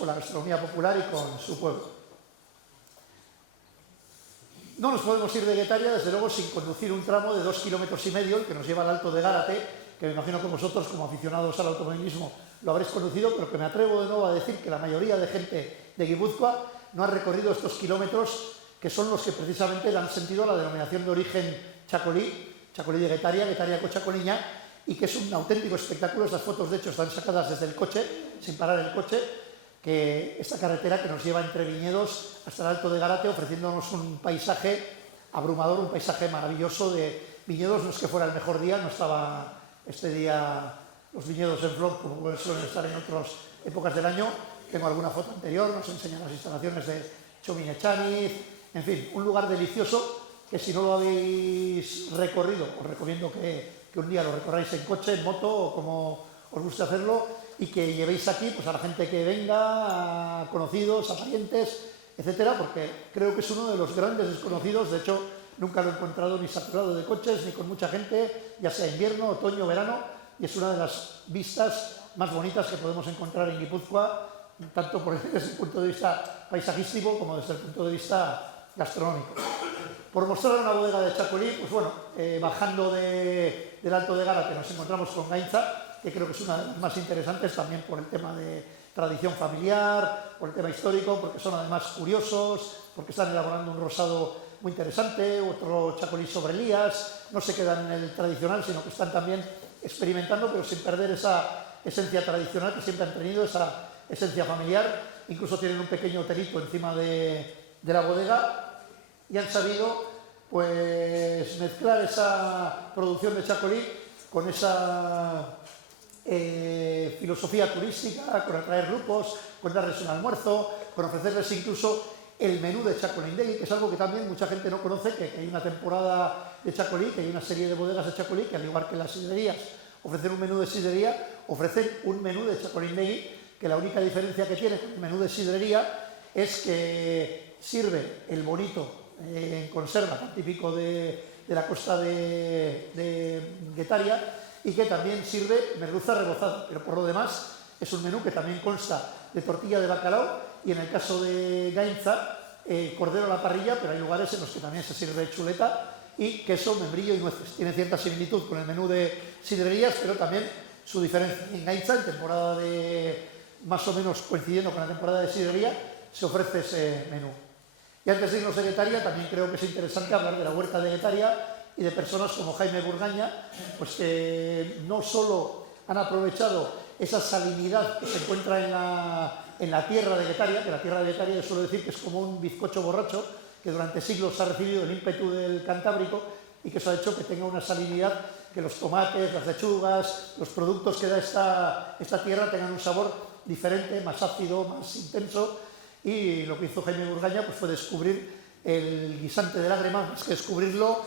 la gastronomía popular y con su pueblo. No nos podemos ir de Guetaria, desde luego, sin conducir un tramo de 2,5 kilómetros, el que nos lleva al Alto de Gárate, que me imagino que vosotros, como aficionados al automovilismo, lo habréis conocido, pero que me atrevo de nuevo a decir que la mayoría de gente de Guipúzcoa no ha recorrido estos kilómetros, que son los que precisamente dan sentido a la denominación de origen Chacolí de Guetaria, Guetaria-Cochacoliña, y que es un auténtico espectáculo. Estas fotos, de hecho, están sacadas desde el coche, sin parar el coche, que esta carretera que nos lleva entre viñedos hasta el Alto de Gárate, ofreciéndonos un paisaje abrumador, un paisaje maravilloso de viñedos. No es que fuera el mejor día, no estaba este día los viñedos en flor como suelen estar en otras épocas del año. Tengo alguna foto anterior, nos enseñan las instalaciones de Chomine Chaniz, en fin, un lugar delicioso que si no lo habéis recorrido, os recomiendo que un día lo recorráis en coche, en moto o como os guste hacerlo, y que llevéis aquí pues a la gente que venga, a conocidos, a parientes, etcétera, porque creo que es uno de los grandes desconocidos. De hecho, nunca lo he encontrado ni saturado de coches, ni con mucha gente, ya sea invierno, otoño, verano, y es una de las vistas más bonitas que podemos encontrar en Guipúzcoa, tanto desde el punto de vista paisajístico como desde el punto de vista gastronómico. Por mostrar una bodega de Chacolí, bajando del Alto de Gárate nos encontramos con Gainza, que creo que es una de las más interesantes también por el tema de tradición familiar, por el tema histórico, porque son además curiosos, porque están elaborando un rosado muy interesante, otro Chacolí sobre Elías. No se quedan en el tradicional, sino que están también experimentando, pero sin perder esa esencia tradicional que siempre han tenido, esa esencia familiar. Incluso tienen un pequeño hotelito encima de la bodega y han sabido pues mezclar esa producción de chacolí con esa filosofía turística, con atraer grupos, con darles un almuerzo, con ofrecerles incluso el menú de chacolindegui, que es algo que también mucha gente no conoce, que hay una temporada de chacolí, que hay una serie de bodegas de chacolí, que al igual que las sidrerías ofrecen un menú de sidrería, ofrecen un menú de chacolindegui, que la única diferencia que tiene con el menú de sidrería es que sirve el bonito en conserva, tan típico de la costa de Guetaria, y que también sirve merluza rebozada, pero por lo demás es un menú que también consta de tortilla de bacalao y en el caso de Gainza, cordero a la parrilla, pero hay lugares en los que también se sirve chuleta y queso, membrillo y nueces. Tiene cierta similitud con el menú de sidrerías, pero también su diferencia. En Gainza, en temporada de, más o menos coincidiendo con la temporada de sidrería, se ofrece ese menú. Y antes de irnos de Guetaria, también creo que es interesante hablar de la huerta de Guetaria y de personas como Jaime Burgaña, pues que no solo han aprovechado esa salinidad que se encuentra en la tierra de Guetaria, que la tierra de Guetaria yo suelo decir que es como un bizcocho borracho, que durante siglos ha recibido el ímpetu del Cantábrico y que eso ha hecho que tenga una salinidad, que los tomates, las lechugas, los productos que da esta tierra tengan un sabor diferente, más ácido, más intenso. Y lo que hizo Jaime Burgaña pues, fue descubrir el guisante de lágrimas, más que descubrirlo,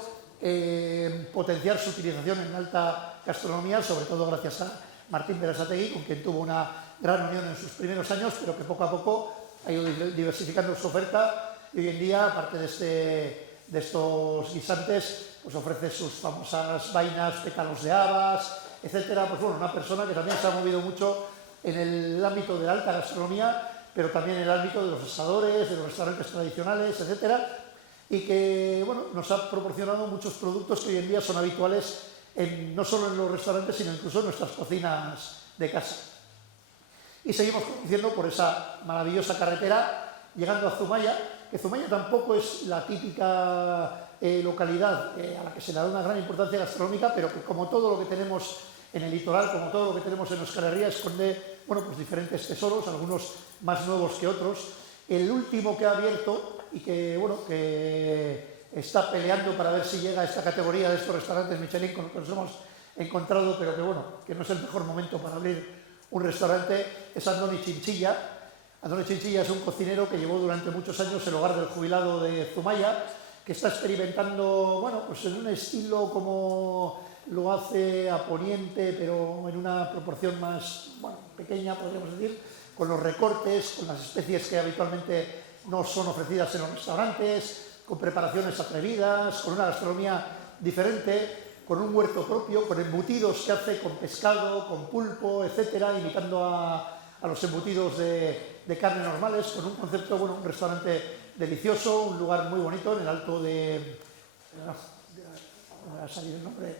potenciar su utilización en alta gastronomía, sobre todo gracias a Martín Berasategui, con quien tuvo una gran unión en sus primeros años, pero que poco a poco ha ido diversificando su oferta y hoy en día, aparte de estos guisantes, pues ofrece sus famosas vainas, pétalos de habas, etcétera. Pues bueno, una persona que también se ha movido mucho en el ámbito de la alta gastronomía, pero también en el ámbito de los asadores, de los restaurantes tradicionales, etcétera, y que bueno, nos ha proporcionado muchos productos que hoy en día son habituales no solo en los restaurantes, sino incluso en nuestras cocinas de casa. Y seguimos conduciendo por esa maravillosa carretera, llegando a Zumaya, que Zumaya tampoco es la típica localidad a la que se le da una gran importancia gastronómica, pero que como todo lo que tenemos en el litoral, como todo lo que tenemos en Euskal Herria, esconde bueno, pues diferentes tesoros, algunos más nuevos que otros. El último que ha abierto y que, bueno, que está peleando para ver si llega a esta categoría de estos restaurantes Michelin con los que nos hemos encontrado, pero que, bueno, que no es el mejor momento para abrir un restaurante, es Andoni Chinchilla. Andoni Chinchilla es un cocinero que llevó durante muchos años el hogar del jubilado de Zumaya, que está experimentando, bueno, pues en un estilo como lo hace a Poniente, pero en una proporción más, bueno, pequeña, podríamos decir, con los recortes, con las especies que habitualmente no son ofrecidas en los restaurantes, con preparaciones atrevidas, con una gastronomía diferente, con un huerto propio, con embutidos que hace con pescado, con pulpo, etcétera, imitando a los embutidos de carne normales, con un concepto, bueno, un restaurante delicioso, un lugar muy bonito en el alto de... No me va a salir el nombre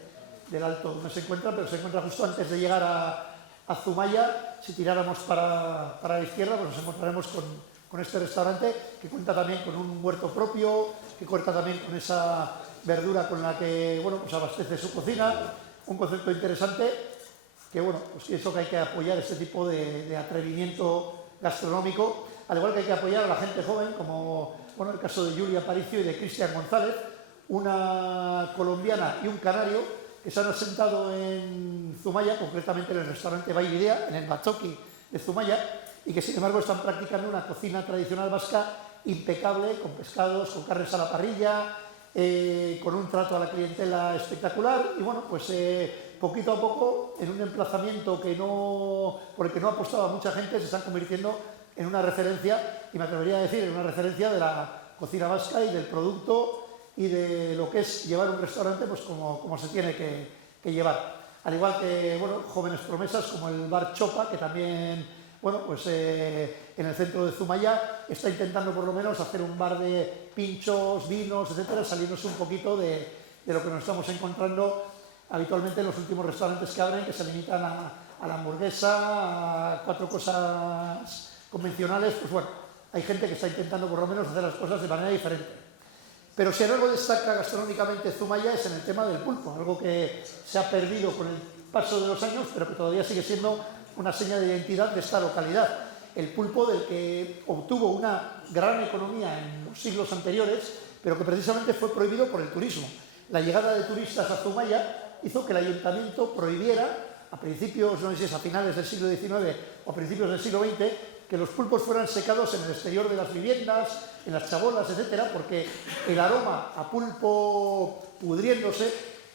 del alto donde se encuentra, pero se encuentra justo antes de llegar a Zumaya. Si tiráramos para la izquierda, pues nos encontraremos con este restaurante que cuenta también con un huerto propio, que cuenta también con esa verdura con la que bueno, pues abastece su cocina. Un concepto interesante que bueno, pues pienso que hay que apoyar este tipo de atrevimiento gastronómico, al igual que hay que apoyar a la gente joven, como bueno, el caso de Julia Aparicio y de Cristian González, una colombiana y un canario que se han asentado en Zumaya, concretamente en el restaurante Baibidea, en el Batzoki de Zumaya, y que sin embargo están practicando una cocina tradicional vasca impecable, con pescados, con carnes a la parrilla, con un trato a la clientela espectacular, y bueno, pues poquito a poco, en un emplazamiento por el que no apostaba mucha gente, se están convirtiendo en una referencia, y me atrevería a decir, en una referencia de la cocina vasca y del producto y de lo que es llevar un restaurante pues como se tiene que llevar. Al igual que bueno, jóvenes promesas como el bar Chopa, que también bueno, pues, en el centro de Zumaya está intentando por lo menos hacer un bar de pinchos, vinos, etcétera, saliéndose un poquito de lo que nos estamos encontrando habitualmente en los últimos restaurantes que abren, que se limitan a la hamburguesa, a 4 cosas convencionales. Pues bueno, hay gente que está intentando por lo menos hacer las cosas de manera diferente. Pero si en algo destaca gastronómicamente Zumaya es en el tema del pulpo, algo que se ha perdido con el paso de los años, pero que todavía sigue siendo una seña de identidad de esta localidad. El pulpo del que obtuvo una gran economía en los siglos anteriores, pero que precisamente fue prohibido por el turismo. La llegada de turistas a Zumaya hizo que el ayuntamiento prohibiera, a principios, no sé si es a finales del siglo XIX o a principios del siglo XX, que los pulpos fueran secados en el exterior de las viviendas, en las chabolas, etcétera, porque el aroma a pulpo pudriéndose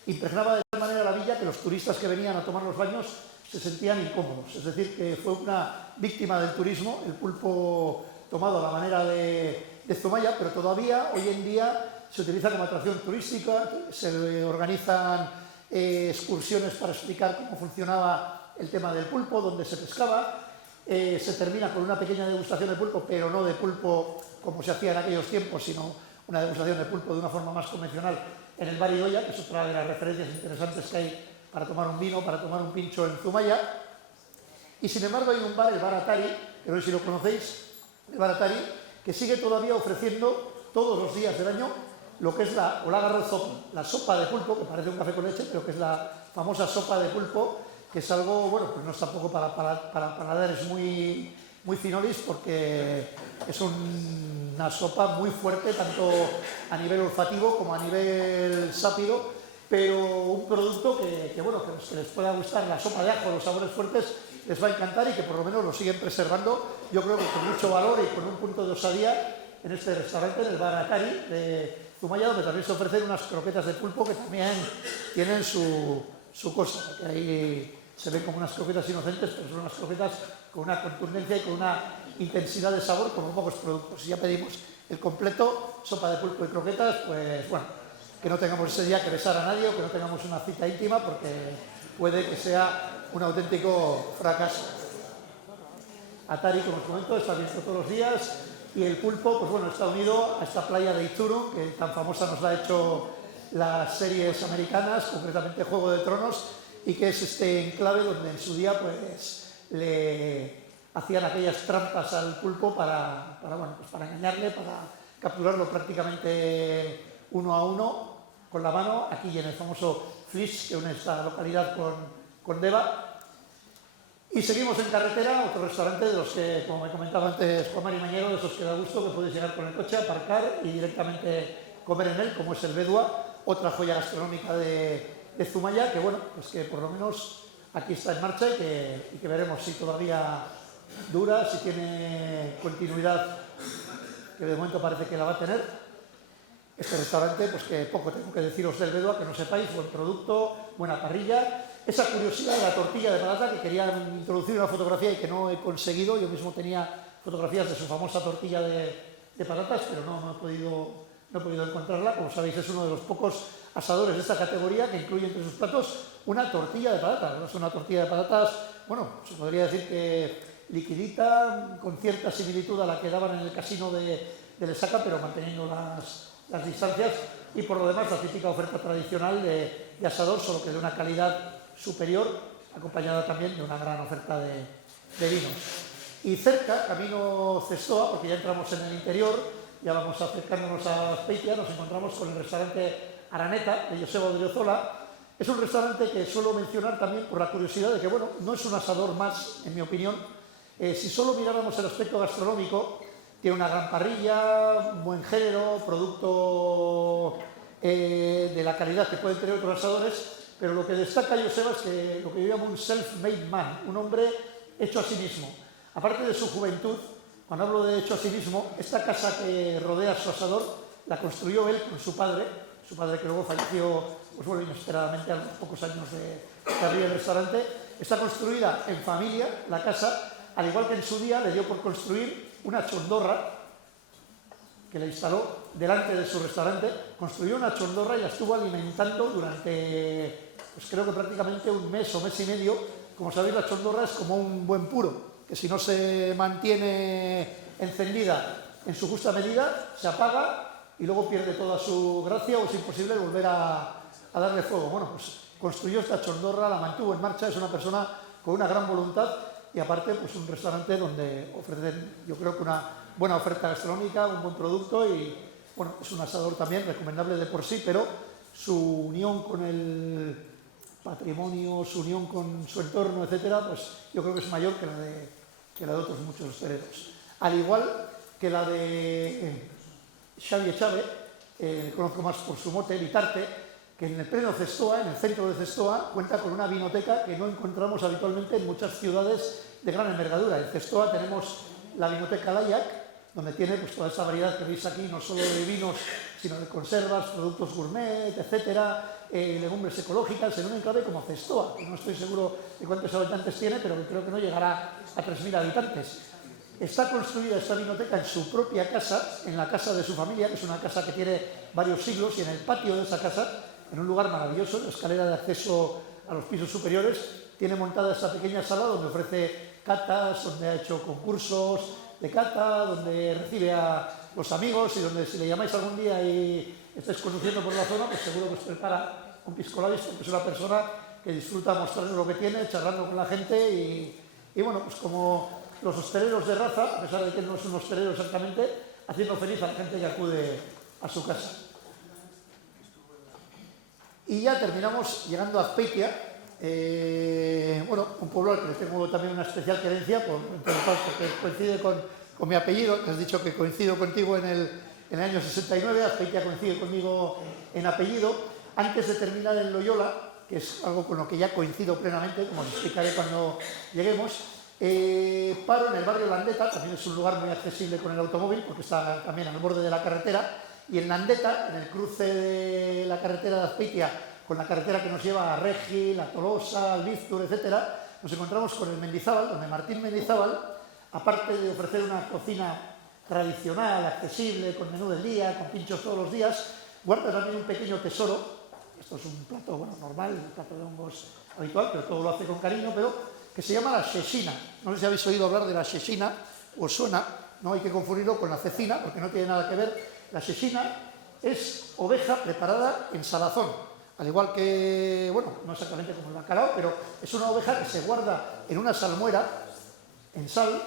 impregnaba de tal manera la villa que los turistas que venían a tomar los baños se sentían incómodos. Es decir, que fue una víctima del turismo el pulpo tomado a la manera de Zumaya, pero todavía hoy en día se utiliza como atracción turística, se organizan excursiones para explicar cómo funcionaba el tema del pulpo, dónde se pescaba. Se termina con una pequeña degustación de pulpo, pero no de pulpo como se hacía en aquellos tiempos, sino una degustación de pulpo de una forma más convencional en el Bar Idoia, que es otra de las referencias interesantes que hay para tomar un vino, para tomar un pincho en Zumaya. Y sin embargo hay un bar, el Bar Atari, que no sé si lo conocéis, el Bar Atari, que sigue todavía ofreciendo todos los días del año lo que es la olagarro zopo, la sopa de pulpo, que parece un café con leche, pero que es la famosa sopa de pulpo, que es algo, bueno, pues no es tampoco para paladares muy finolis, porque es una sopa muy fuerte, tanto a nivel olfativo como a nivel sápido, pero un producto que bueno, que los que les pueda gustar la sopa de ajo, los sabores fuertes, les va a encantar y que por lo menos lo siguen preservando, yo creo que con mucho valor y con un punto de osadía en este restaurante, en el Bar Atari de Zumaya, donde también se ofrecen unas croquetas de pulpo que también tienen su cosa, que ahí se ven como unas croquetas inocentes, pero son unas croquetas con una contundencia y con una intensidad de sabor como pocos productos. Si ya pedimos el completo, sopa de pulpo y croquetas, pues bueno, que no tengamos ese día que besar a nadie o que no tengamos una cita íntima, porque puede que sea un auténtico fracaso. Atari, como os comento, está abierto todos los días y el pulpo, pues bueno, está unido a esta playa de Itsuru, que tan famosa nos la ha hecho las series americanas, concretamente Juego de Tronos, y que es este enclave donde en su día pues le hacían aquellas trampas al pulpo para engañarle, para capturarlo prácticamente uno a uno con la mano, aquí en el famoso Flish, que une esta localidad con Deva. Y seguimos en carretera, otro restaurante de los que, como me comentaba antes Juan Mari Mañero, de esos que da gusto, que podéis llegar con el coche, aparcar y directamente comer en él, como es el Bedua, otra joya gastronómica de Zumaya, que bueno, pues que por lo menos aquí está en marcha y que veremos si todavía dura, si tiene continuidad, que de momento parece que la va a tener. Este restaurante, pues que poco tengo que deciros del Bedua, que no sepáis, buen producto, buena parrilla. Esa curiosidad de la tortilla de patata que quería introducir en la fotografía y que no he conseguido. Yo mismo tenía fotografías de su famosa tortilla de patatas, pero no he podido encontrarla. Como sabéis, es uno de los pocos asadores de esta categoría que incluye entre sus platos una tortilla de patatas. ¿No? Es una tortilla de patatas, bueno, se podría decir que liquidita, con cierta similitud a la que daban en el casino de Lesaca, pero manteniendo las distancias, y por lo demás la típica oferta tradicional de asador, solo que de una calidad superior, acompañada también de una gran oferta de vinos. Y cerca, camino Cestoa, porque ya entramos en el interior, ya vamos acercándonos a Azpeitia, nos encontramos con el restaurante Araneta, de Joseba Odriozola. Es un restaurante que suelo mencionar también por la curiosidad de que, bueno, no es un asador más, en mi opinión. Si solo miráramos el aspecto gastronómico, tiene una gran parrilla, un buen género, producto de la calidad que pueden tener otros asadores, pero lo que destaca Joseba es que lo que yo llamo un self-made man, un hombre hecho a sí mismo. Aparte de su juventud, cuando hablo de hecho a sí mismo, esta casa que rodea su asador la construyó él con su padre que luego falleció, pues bueno, inesperadamente a los pocos años de abrir el restaurante. Está construida en familia, la casa, al igual que en su día le dio por construir una chondorra que le instaló delante de su restaurante. Construyó una chondorra y la estuvo alimentando durante, pues creo que prácticamente un mes o mes y medio. Como sabéis, la chondorra es como un buen puro, que si no se mantiene encendida en su justa medida, se apaga y luego pierde toda su gracia o es imposible volver a darle fuego. Bueno, pues construyó esta chondorra, la mantuvo en marcha, es una persona con una gran voluntad y aparte pues un restaurante donde ofrecen, yo creo que una buena oferta gastronómica, un buen producto y bueno, es un asador también recomendable de por sí, pero su unión con el patrimonio, su unión con su entorno, etcétera, pues yo creo que es mayor que la de otros muchos hosteleros. Al igual que la de Xavi Echave, conozco más por su mote, Vitarte, que en el pleno Cestoa, en el centro de Cestoa, cuenta con una vinoteca que no encontramos habitualmente en muchas ciudades de gran envergadura. En Cestoa tenemos la vinoteca Layak, donde tiene pues, toda esa variedad que veis aquí, no solo de vinos, sino de conservas, productos gourmet, etcétera, legumbres ecológicas, en un enclave como Cestoa, que no estoy seguro de cuántos habitantes tiene, pero que creo que no llegará a 3.000 habitantes. Está construida esta vinoteca en su propia casa, en la casa de su familia, que es una casa que tiene varios siglos, y en el patio de esa casa, en un lugar maravilloso, la escalera de acceso a los pisos superiores, tiene montada esta pequeña sala donde ofrece catas, donde ha hecho concursos de cata, donde recibe a los amigos y donde si le llamáis algún día y estáis conduciendo por la zona, pues seguro que os prepara un pisco labis, porque es una persona que disfruta mostrando lo que tiene, charlando con la gente y bueno, pues como los hosteleros de raza, a pesar de que no es un hostelero exactamente, haciendo feliz a la gente que acude a su casa. Y ya terminamos llegando a Azpeitia, bueno, un pueblo al que le tengo también una especial querencia, porque coincide con mi apellido, que has dicho que coincido contigo en el año 69, Azpeitia coincide conmigo en apellido. Antes de terminar en Loyola, que es algo con lo que ya coincido plenamente, como os explicaré cuando lleguemos, paro en el barrio Landeta, también es un lugar muy accesible con el automóvil, porque está también al borde de la carretera, y en Landeta, en el cruce de la carretera de Azpeitia con la carretera que nos lleva a Regil, a Tolosa, al Víztur, etc., nos encontramos con el Mendizábal, donde Martín Mendizábal, aparte de ofrecer una cocina tradicional, accesible, con menú del día, con pinchos todos los días, guarda también un pequeño tesoro. Esto es un plato normal, un plato de hongos habitual, pero todo lo hace con cariño, pero que se llama la cecina. No sé si habéis oído hablar de la cecina, os suena, no hay que confundirlo con la cecina, porque no tiene nada que ver. La cecina es oveja preparada en salazón, al igual que, bueno, no exactamente como el bacalao, pero es una oveja que se guarda en una salmuera, en sal.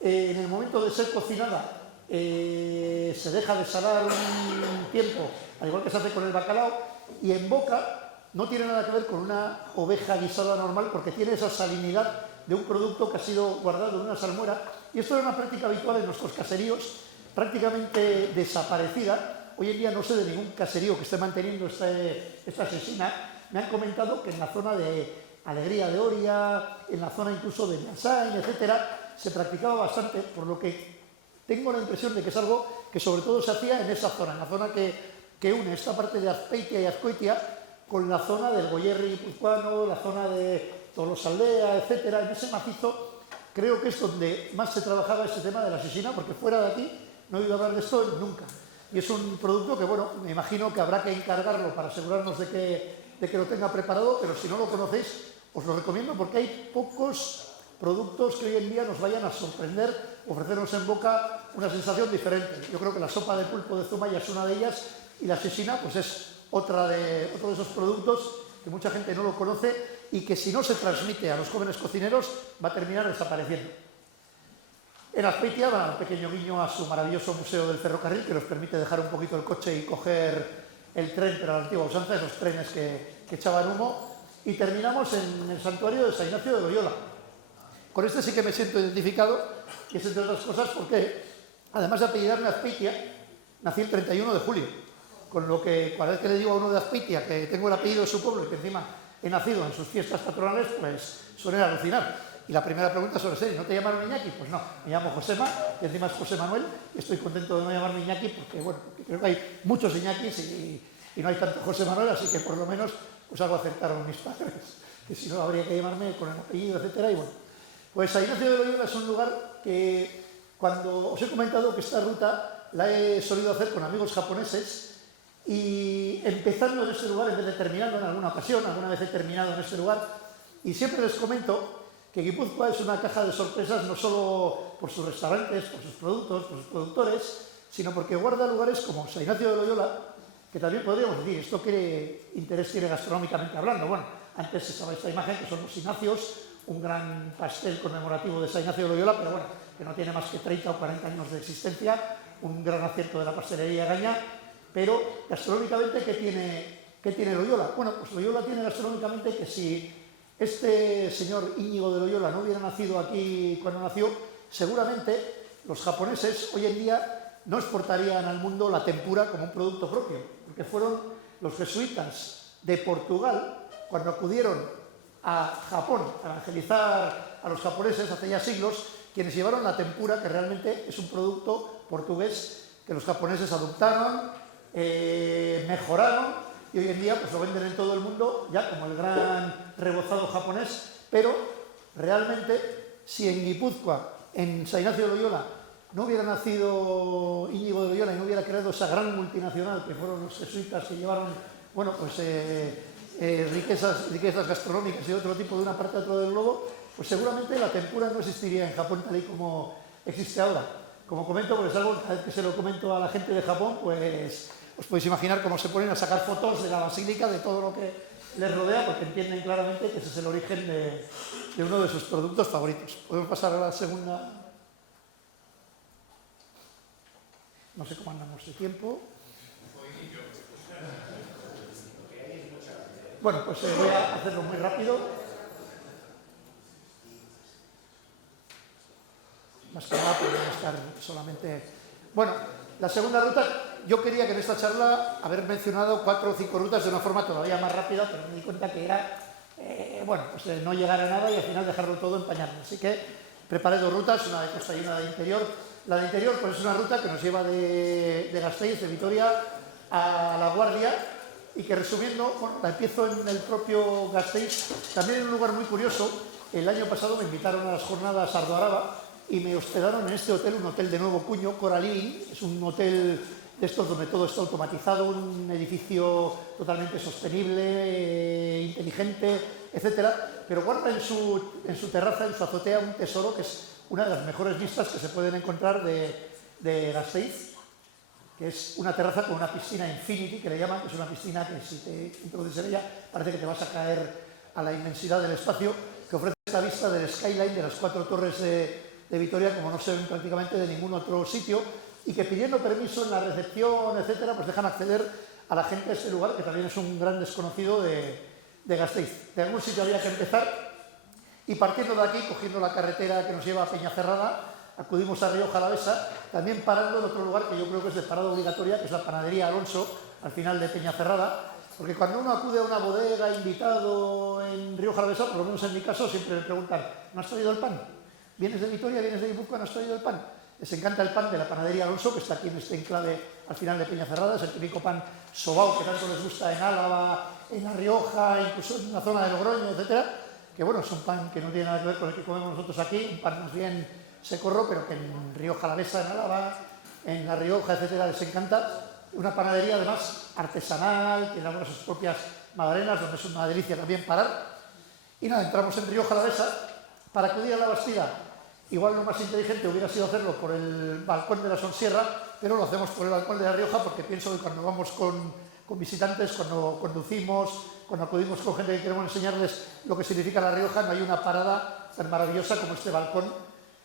En el momento de ser cocinada se deja de salar un tiempo, al igual que se hace con el bacalao, y en boca no tiene nada que ver con una oveja guisada normal, porque tiene esa salinidad de un producto que ha sido guardado en una salmuera, y esto era una práctica habitual en nuestros caseríos, prácticamente desaparecida. Hoy en día no sé de ningún caserío que esté manteniendo esta cecina. Me han comentado que en la zona de Alegría de Oria, en la zona incluso de Llasain, etcétera, se practicaba bastante, por lo que tengo la impresión de que es algo que sobre todo se hacía en esa zona, en la zona que une esta parte de Azpeitia y Azcoitia con la zona del Goierri guipuzcoano, la zona de Tolosaldea, etcétera. En ese macizo creo que es donde más se trabajaba este tema de la cecina, porque fuera de aquí no he oído hablar de esto nunca. Y es un producto que, bueno, me imagino que habrá que encargarlo para asegurarnos de que lo tenga preparado, pero si no lo conocéis, os lo recomiendo porque hay pocos productos que hoy en día nos vayan a sorprender, ofrecernos en boca una sensación diferente. Yo creo que la sopa de pulpo de Zumaya es una de ellas y la cecina pues es otro de esos productos que mucha gente no lo conoce y que si no se transmite a los jóvenes cocineros va a terminar desapareciendo. En Azpeitia va un pequeño guiño a su maravilloso museo del ferrocarril que nos permite dejar un poquito el coche y coger el tren, pero a la antigua usanza, esos trenes que echaban humo, y terminamos en el santuario de San Ignacio de Loyola. Con este sí que me siento identificado, y es entre otras cosas porque, además de apellidarme Azpeitia, nací el 31 de julio, con lo que cada vez que le digo a uno de Azpeitia que tengo el apellido de su pueblo y que encima he nacido en sus fiestas patronales, pues suelen alucinar. Y la primera pregunta suele ser, ¿no te llamaron Iñaki? Pues no, me llamo Josema, que encima es José Manuel, y estoy contento de no llamarme Iñaki porque, bueno, creo que hay muchos Iñakis y no hay tanto José Manuel, así que por lo menos pues algo acertaron mis padres, que si no habría que llamarme con el apellido, etcétera. Y bueno, pues San Ignacio de Loyola es un lugar que, cuando os he comentado que esta ruta la he solido hacer con amigos japoneses, y empezando en este lugar en vez de terminando en alguna ocasión, alguna vez he terminado en este lugar, y siempre les comento que Guipúzcoa es una caja de sorpresas no solo por sus restaurantes, por sus productos, por sus productores, sino porque guarda lugares como San Ignacio de Loyola, que también podríamos decir, ¿esto qué interés tiene gastronómicamente hablando? Bueno, antes estaba esta imagen, que son los Ignacios, un gran pastel conmemorativo de San Ignacio de Loyola, pero bueno, que no tiene más que 30 o 40 años de existencia, un gran acierto de la pastelería Gaña, pero gastronómicamente, ¿qué tiene Loyola? Bueno, pues Loyola tiene gastronómicamente que si este señor Íñigo de Loyola no hubiera nacido aquí cuando nació, seguramente los japoneses hoy en día no exportarían al mundo la tempura como un producto propio, porque fueron los jesuitas de Portugal, cuando acudieron a Japón a evangelizar a los japoneses hace ya siglos, quienes llevaron la tempura, que realmente es un producto portugués que los japoneses adoptaron, mejoraron, y hoy en día pues lo venden en todo el mundo ya como el gran rebozado japonés. Pero realmente, si en Guipúzcoa, en San Ignacio de Loyola, no hubiera nacido Íñigo de Loyola y no hubiera creado esa gran multinacional que fueron los jesuitas que llevaron, bueno, pues riquezas gastronómicas y de otro tipo de una parte a otra del globo, pues seguramente la tempura no existiría en Japón tal y como existe ahora. Como comento, pues es algo que cada vez que se lo comento a la gente de Japón, pues os podéis imaginar cómo se ponen a sacar fotos de la basílica, de todo lo que les rodea, porque entienden claramente que ese es el origen de uno de sus productos favoritos. Podemos pasar a la segunda. No sé cómo andamos de tiempo. Bueno, pues voy a hacerlo muy rápido. Más que nada podemos estar solamente... Bueno, la segunda ruta, yo quería que en esta charla haber mencionado 4 o 5 rutas de una forma todavía más rápida, pero me di cuenta que era, pues no llegar a nada y al final dejarlo todo empañarme. Así que preparé 2 rutas, una de costa y una de interior. La de interior pues es una ruta que nos lleva de Gasteiz, de Vitoria, a La Guardia, y que resumiendo, bueno, la empiezo en el propio Gasteiz, también en un lugar muy curioso. El año pasado me invitaron a las jornadas Ardo Araba y me hospedaron en este hotel, un hotel de nuevo cuño, Coral, es un hotel de estos donde todo está automatizado, un edificio totalmente sostenible, inteligente, etcétera, pero guarda en su terraza, en su azotea, un tesoro que es una de las mejores vistas que se pueden encontrar de Gasteiz, que es una terraza con una piscina infinity, que le llaman, que es una piscina que si te introduces en ella parece que te vas a caer a la inmensidad del espacio, que ofrece esta vista del skyline de las 4 torres de Vitoria, como no se ven prácticamente de ningún otro sitio, y que pidiendo permiso en la recepción, etcétera, pues dejan acceder a la gente a este lugar, que también es un gran desconocido de Gasteiz. De algún sitio había que empezar, y partiendo de aquí, cogiendo la carretera que nos lleva a Peñacerrada, acudimos a Rioja Alavesa, también parando en otro lugar que yo creo que es de parada obligatoria, que es la panadería Alonso, al final de Peñacerrada, porque cuando uno acude a una bodega invitado en Rioja Alavesa, por lo menos en mi caso, siempre me preguntan, ¿no has traído el pan? ¿Vienes de Vitoria, vienes de Guipúzcoa, no has traído el pan? Les encanta el pan de la panadería Alonso, que está aquí en este enclave al final de Peñacerrada, es el típico pan sobao que tanto les gusta en Álava, en La Rioja, incluso en la zona de Logroño, etcétera, que bueno, es un pan que no tiene nada que ver con el que comemos nosotros aquí, un pan más bien secorro, pero que en Rioja Alavesa, en Álava, en La Rioja, etcétera, les encanta. Una panadería además artesanal, que elabora sus propias magdalenas, donde es una delicia también parar. Y nada, entramos en Rioja Alavesa para acudir a la Bastida. Igual lo más inteligente hubiera sido hacerlo por el balcón de la Sonsierra, pero lo hacemos por el balcón de La Rioja porque pienso que cuando vamos con visitantes, cuando conducimos, cuando acudimos con gente que queremos enseñarles lo que significa La Rioja, no hay una parada tan maravillosa como este balcón.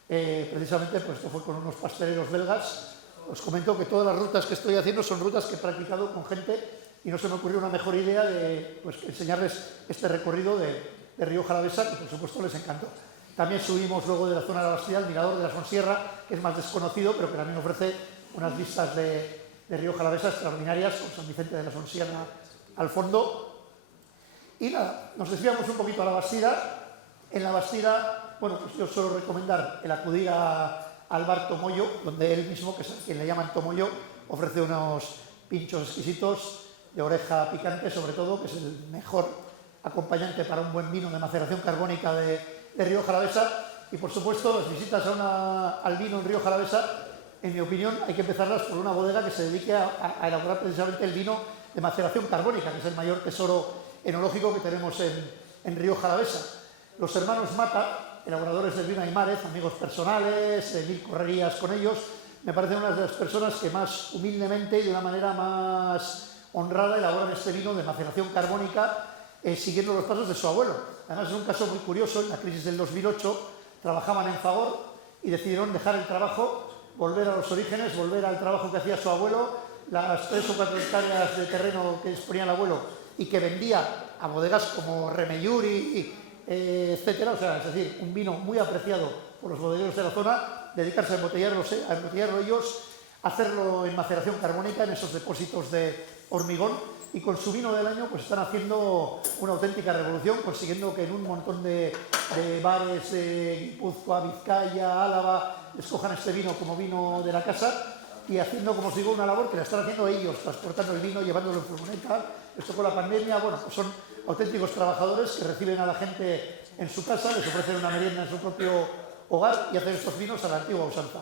Precisamente pues esto fue con unos pasteleros belgas. Os comento que todas las rutas que estoy haciendo son rutas que he practicado con gente y no se me ocurrió una mejor idea de pues, enseñarles este recorrido de Rioja Alavesa, que por supuesto les encantó. También subimos luego de la zona de la Bastida al mirador de la Sonsierra, que es más desconocido, pero que también ofrece unas vistas de Rioja Alavesa extraordinarias, con San Vicente de la Sonsierra al fondo. Y nada, nos desviamos un poquito a la Bastida. En la Bastida, bueno, pues yo suelo recomendar el acudir al bar Tomoyo, donde él mismo, que es a quien le llaman Tomoyo, ofrece unos pinchos exquisitos de oreja picante, sobre todo, que es el mejor acompañante para un buen vino de maceración carbónica de Rioja Alavesa. Y por supuesto, las visitas al vino en Rioja Alavesa, en mi opinión, hay que empezarlas por una bodega que se dedique a elaborar precisamente el vino de maceración carbónica, que es el mayor tesoro enológico que tenemos en Rioja Alavesa. Los hermanos Mata, elaboradores del vino Aymárez, amigos personales, mil correrías con ellos, me parecen unas de las personas que más humildemente y de una manera más honrada elaboran este vino de maceración carbónica, siguiendo los pasos de su abuelo. Además, es un caso muy curioso. En la crisis del 2008 trabajaban en Fagor y decidieron dejar el trabajo, volver a los orígenes, volver al trabajo que hacía su abuelo, las 3 o 4 hectáreas de terreno que disponía el abuelo y que vendía a bodegas como Remeyuri, etcétera. O sea, es decir, un vino muy apreciado por los bodegueros de la zona, dedicarse a embotellarlo ellos, hacerlo en maceración carbónica, en esos depósitos de hormigón, y con su vino del año pues están haciendo una auténtica revolución, consiguiendo que en un montón de bares de Guipúzcoa, Vizcaya, Álava, escojan este vino como vino de la casa, y haciendo, como os digo, una labor que la están haciendo ellos, transportando el vino, llevándolo en furgoneta. Esto con la pandemia, bueno, pues son auténticos trabajadores que reciben a la gente en su casa, les ofrecen una merienda en su propio hogar y hacen estos vinos a la antigua usanza.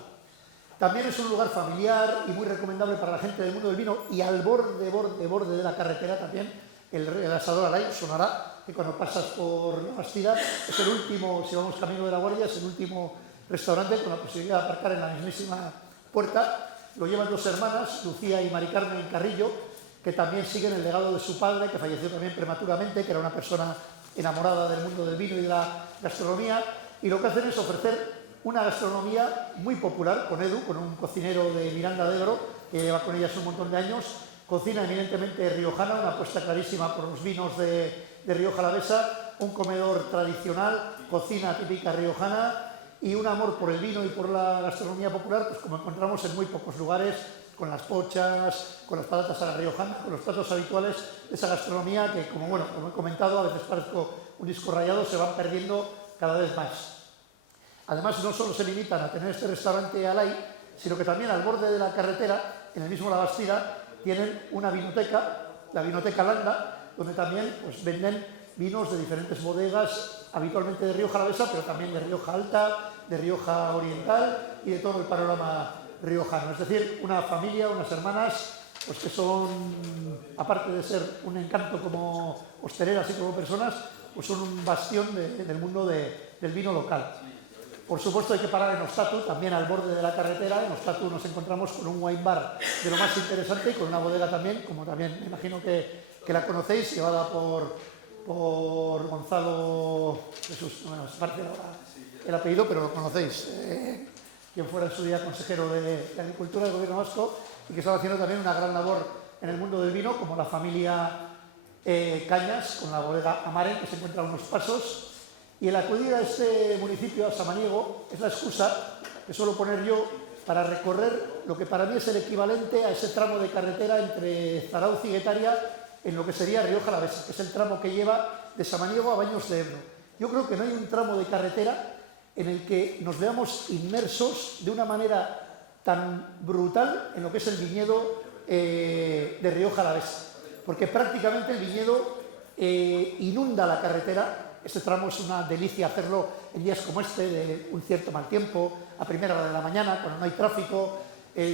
También es un lugar familiar y muy recomendable para la gente del mundo del vino, y al borde de la carretera también el asador Alay. Sonará que cuando pasas por la Bastida es el último, si vamos camino de la Guardia, es el último restaurante con la posibilidad de aparcar en la mismísima puerta. Lo llevan dos hermanas, Lucía y Mari Carmen Carrillo, que también siguen el legado de su padre, que falleció también prematuramente, que era una persona enamorada del mundo del vino y de la gastronomía, y lo que hacen es ofrecer una gastronomía muy popular con Edu, con un cocinero de Miranda de Ebro, que lleva con ellas un montón de años, cocina eminentemente riojana, una apuesta clarísima por los vinos de Rioja Alavesa, un comedor tradicional, cocina típica riojana, y un amor por el vino y por la gastronomía popular, pues como encontramos en muy pocos lugares, con las pochas, con las patatas a la riojana, con los platos habituales de esa gastronomía que, como he comentado, a veces parezco un disco rayado, se van perdiendo cada vez más. Además, no solo se limitan a tener este restaurante Alay, sino que también al borde de la carretera, en el mismo La Bastida, tienen una vinoteca, la Vinoteca Landa, donde también pues, venden vinos de diferentes bodegas, habitualmente de Rioja Alavesa, pero también de Rioja Alta, de Rioja Oriental y de todo el panorama riojano. Es decir, una familia, unas hermanas, pues que son, aparte de ser un encanto como hosteleras y como personas, pues son un bastión del mundo del vino local. Por supuesto hay que parar en Ostatu, también al borde de la carretera. En Ostatu nos encontramos con un wine bar de lo más interesante y con una bodega también, como también me imagino que la conocéis, llevada por Gonzalo Jesús, bueno, es parte ahora el apellido, pero lo conocéis, quien fuera en su día consejero de Agricultura del Gobierno Vasco, y que estaba haciendo también una gran labor en el mundo del vino, como la familia Cañas, con la bodega Amaren, que se encuentra a unos pasos. Y el acudir a este municipio, a Samaniego, es la excusa que suelo poner yo para recorrer lo que para mí es el equivalente a ese tramo de carretera entre Zarauz y Guetaria, en lo que sería Rioja Alavesa, que es el tramo que lleva de Samaniego a Baños de Ebro. Yo creo que no hay un tramo de carretera en el que nos veamos inmersos de una manera tan brutal en lo que es el viñedo de Rioja Alavesa, porque prácticamente el viñedo inunda la carretera. Este tramo es una delicia hacerlo en días como este, de un cierto mal tiempo, a primera hora de la mañana, cuando no hay tráfico.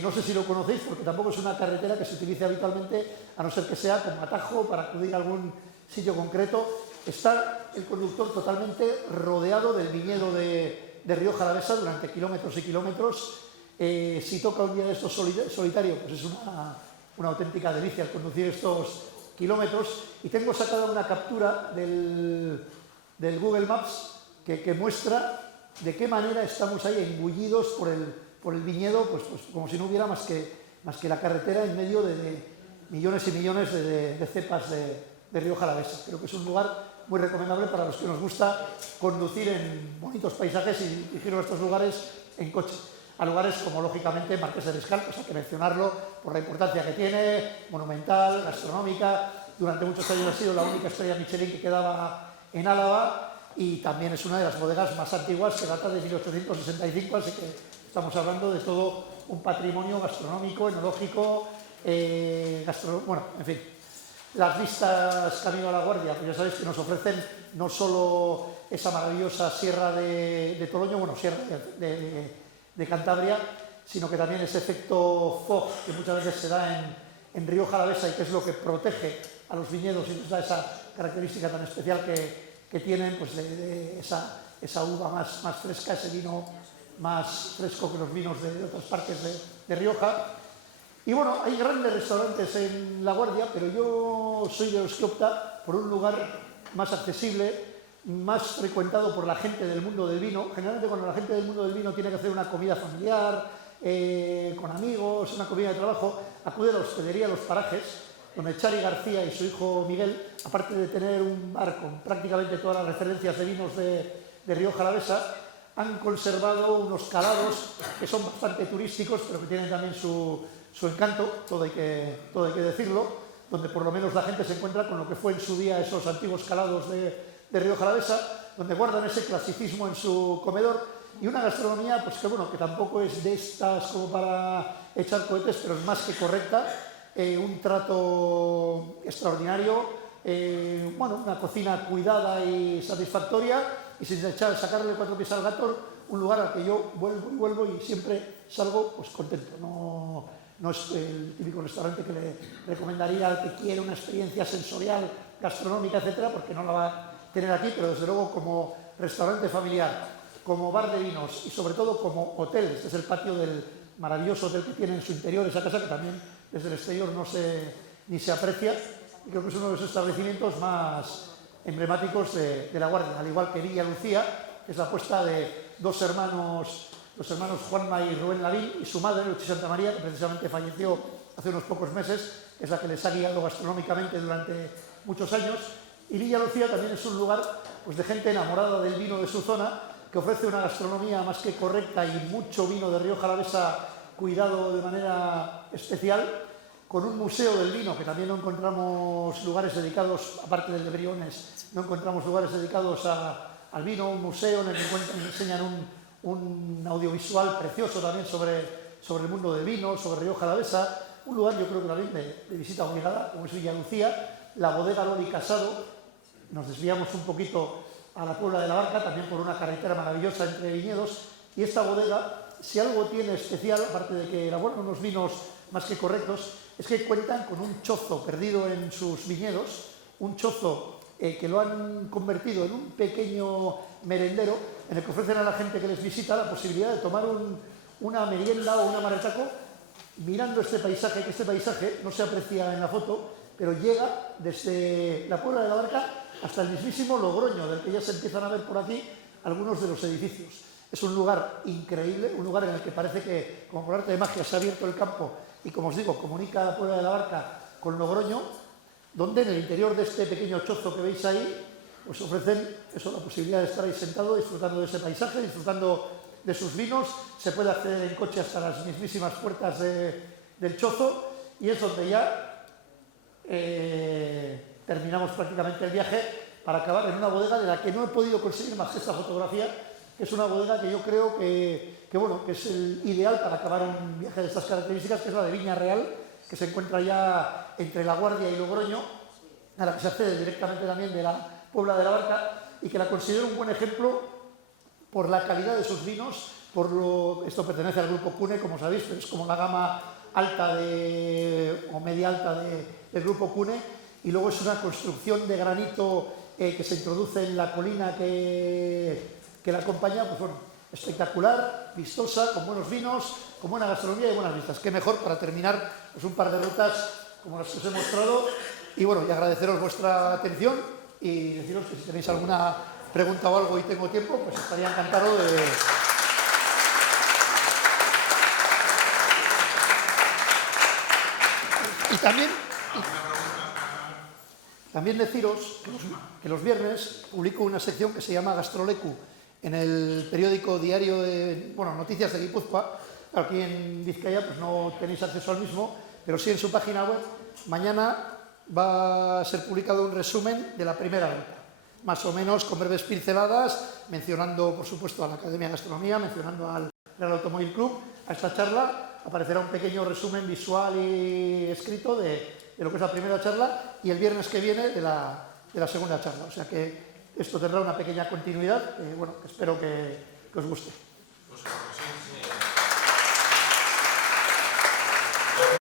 No sé si lo conocéis, porque tampoco es una carretera que se utilice habitualmente, a no ser que sea como atajo para acudir a algún sitio concreto. Está el conductor totalmente rodeado del viñedo de Rioja Alavesa durante kilómetros y kilómetros. Si toca un día de estos solitario, pues es una auténtica delicia el conducir estos kilómetros. Y tengo sacada una captura del Google Maps que muestra de qué manera estamos ahí engullidos por el viñedo, pues como si no hubiera más que la carretera en medio de millones y millones de cepas de Rioja Alavesa. Creo que es un lugar muy recomendable para los que nos gusta conducir en bonitos paisajes y dirigirnos a estos lugares en coche. A lugares como, lógicamente, Marqués de Riscal, pues hay que mencionarlo por la importancia que tiene, monumental, gastronómica. Durante muchos años ha sido la única estrella Michelin que quedaba en Álava, y también es una de las bodegas más antiguas, que data de 1865, así que estamos hablando de todo un patrimonio gastronómico, enológico, bueno, en fin. Las vistas camino a la Guardia, pues ya sabéis que nos ofrecen no solo esa maravillosa sierra de Toloño, bueno, sierra de Cantabria, sino que también ese efecto fog que muchas veces se da en Rioja Alavesa, y que es lo que protege a los viñedos y les da esa característica tan especial que tienen, pues de esa uva más fresca, ese vino más fresco que los vinos de otras partes de Rioja. Y bueno, hay grandes restaurantes en La Guardia, pero yo soy de los que opta por un lugar más accesible, más frecuentado por la gente del mundo del vino. Generalmente cuando la gente del mundo del vino tiene que hacer una comida familiar, con amigos, una comida de trabajo, acude a la hospedería Los Parajes, donde Chari García y su hijo Miguel, aparte de tener un bar con prácticamente todas las referencias de vinos de Rioja Alavesa, han conservado unos calados que son bastante turísticos, pero que tienen también su encanto, todo hay que decirlo, donde por lo menos la gente se encuentra con lo que fue en su día esos antiguos calados de Rioja Alavesa, donde guardan ese clasicismo en su comedor y una gastronomía pues que tampoco es de estas como para echar cohetes, pero es más que correcta, un trato extraordinario, una cocina cuidada y satisfactoria, y sin sacarle 4 pies al gato, un lugar al que yo vuelvo y siempre salgo pues contento. No es el típico restaurante que le recomendaría al que quiere una experiencia sensorial, gastronómica, etcétera, porque no la va a tener aquí, pero desde luego como restaurante familiar, como bar de vinos y sobre todo como hotel. Este es el patio del maravilloso hotel que tiene en su interior esa casa, que también desde el exterior ni se aprecia, y creo que es uno de los establecimientos más emblemáticos de La Guardia, al igual que Villa Lucía, que es la apuesta de los hermanos Juanma y Rubén Lavín, y su madre, Luchi Santa María, que precisamente falleció hace unos pocos meses, que es la que les ha guiado gastronómicamente durante muchos años. Y Villa Lucía también es un lugar pues, de gente enamorada del vino de su zona, que ofrece una gastronomía más que correcta y mucho vino de Rioja Alavesa cuidado de manera especial, con un museo del vino, que también no encontramos lugares dedicados, aparte del de Briones, no encontramos lugares dedicados al vino, un museo en el que enseñan un audiovisual precioso también sobre el mundo del vino, sobre Rioja Alavesa, un lugar yo creo que también de visita obligada, como es Villa Lucía, la bodega Loli Casado. Nos desviamos un poquito a la Puebla de la Barca, también por una carretera maravillosa entre viñedos, y esta bodega, si algo tiene especial, aparte de que elaboran unos vinos más que correctos, es que cuentan con un chozo perdido en sus viñedos, un chozo que lo han convertido en un pequeño merendero en el que ofrecen a la gente que les visita la posibilidad de tomar una merienda o un amaretaco mirando este paisaje, que este paisaje no se aprecia en la foto, pero llega desde la Puebla de la Barca hasta el mismísimo Logroño, del que ya se empiezan a ver por aquí algunos de los edificios. Es un lugar increíble, un lugar en el que parece que, como por arte de magia, se ha abierto el campo y, como os digo, comunica la Puebla de la Barca con Logroño, donde en el interior de este pequeño chozo que veis ahí, pues ofrecen la posibilidad de estar ahí sentado, disfrutando de ese paisaje, disfrutando de sus vinos. Se puede acceder en coche hasta las mismísimas puertas del chozo, y es donde ya terminamos prácticamente el viaje para acabar en una bodega de la que no he podido conseguir más que esta fotografía, que es una bodega que yo creo que es el ideal para acabar un viaje de estas características, que es la de Viña Real, que se encuentra ya entre La Guardia y Logroño, a la que se accede directamente también de la Puebla de la Barca, y que la considero un buen ejemplo por la calidad de sus vinos. Esto pertenece al grupo Cune, como sabéis, pero es como la gama alta o media alta del grupo Cune, y luego es una construcción de granito que se introduce en la colina que la acompaña, pues bueno, espectacular, vistosa, con buenos vinos, con buena gastronomía y buenas vistas. Qué mejor para terminar pues un par de rutas como las que os he mostrado, y bueno, y agradeceros vuestra atención y deciros que si tenéis alguna pregunta o algo y tengo tiempo, pues estaría encantado de... Y también deciros que los viernes publico una sección que se llama Gastroleku en el periódico diario de Noticias de Guipúzcoa. Aquí en Vizcaya pues no tenéis acceso al mismo, pero sí en su página web. Mañana va a ser publicado un resumen de la primera ruta, más o menos con breves pinceladas, mencionando por supuesto a la Academia de Gastronomía, mencionando al Real Automóvil Club. A esta charla aparecerá un pequeño resumen visual y escrito de lo que es la primera charla, y el viernes que viene de la segunda charla. O sea que esto tendrá una pequeña continuidad, que espero que os guste.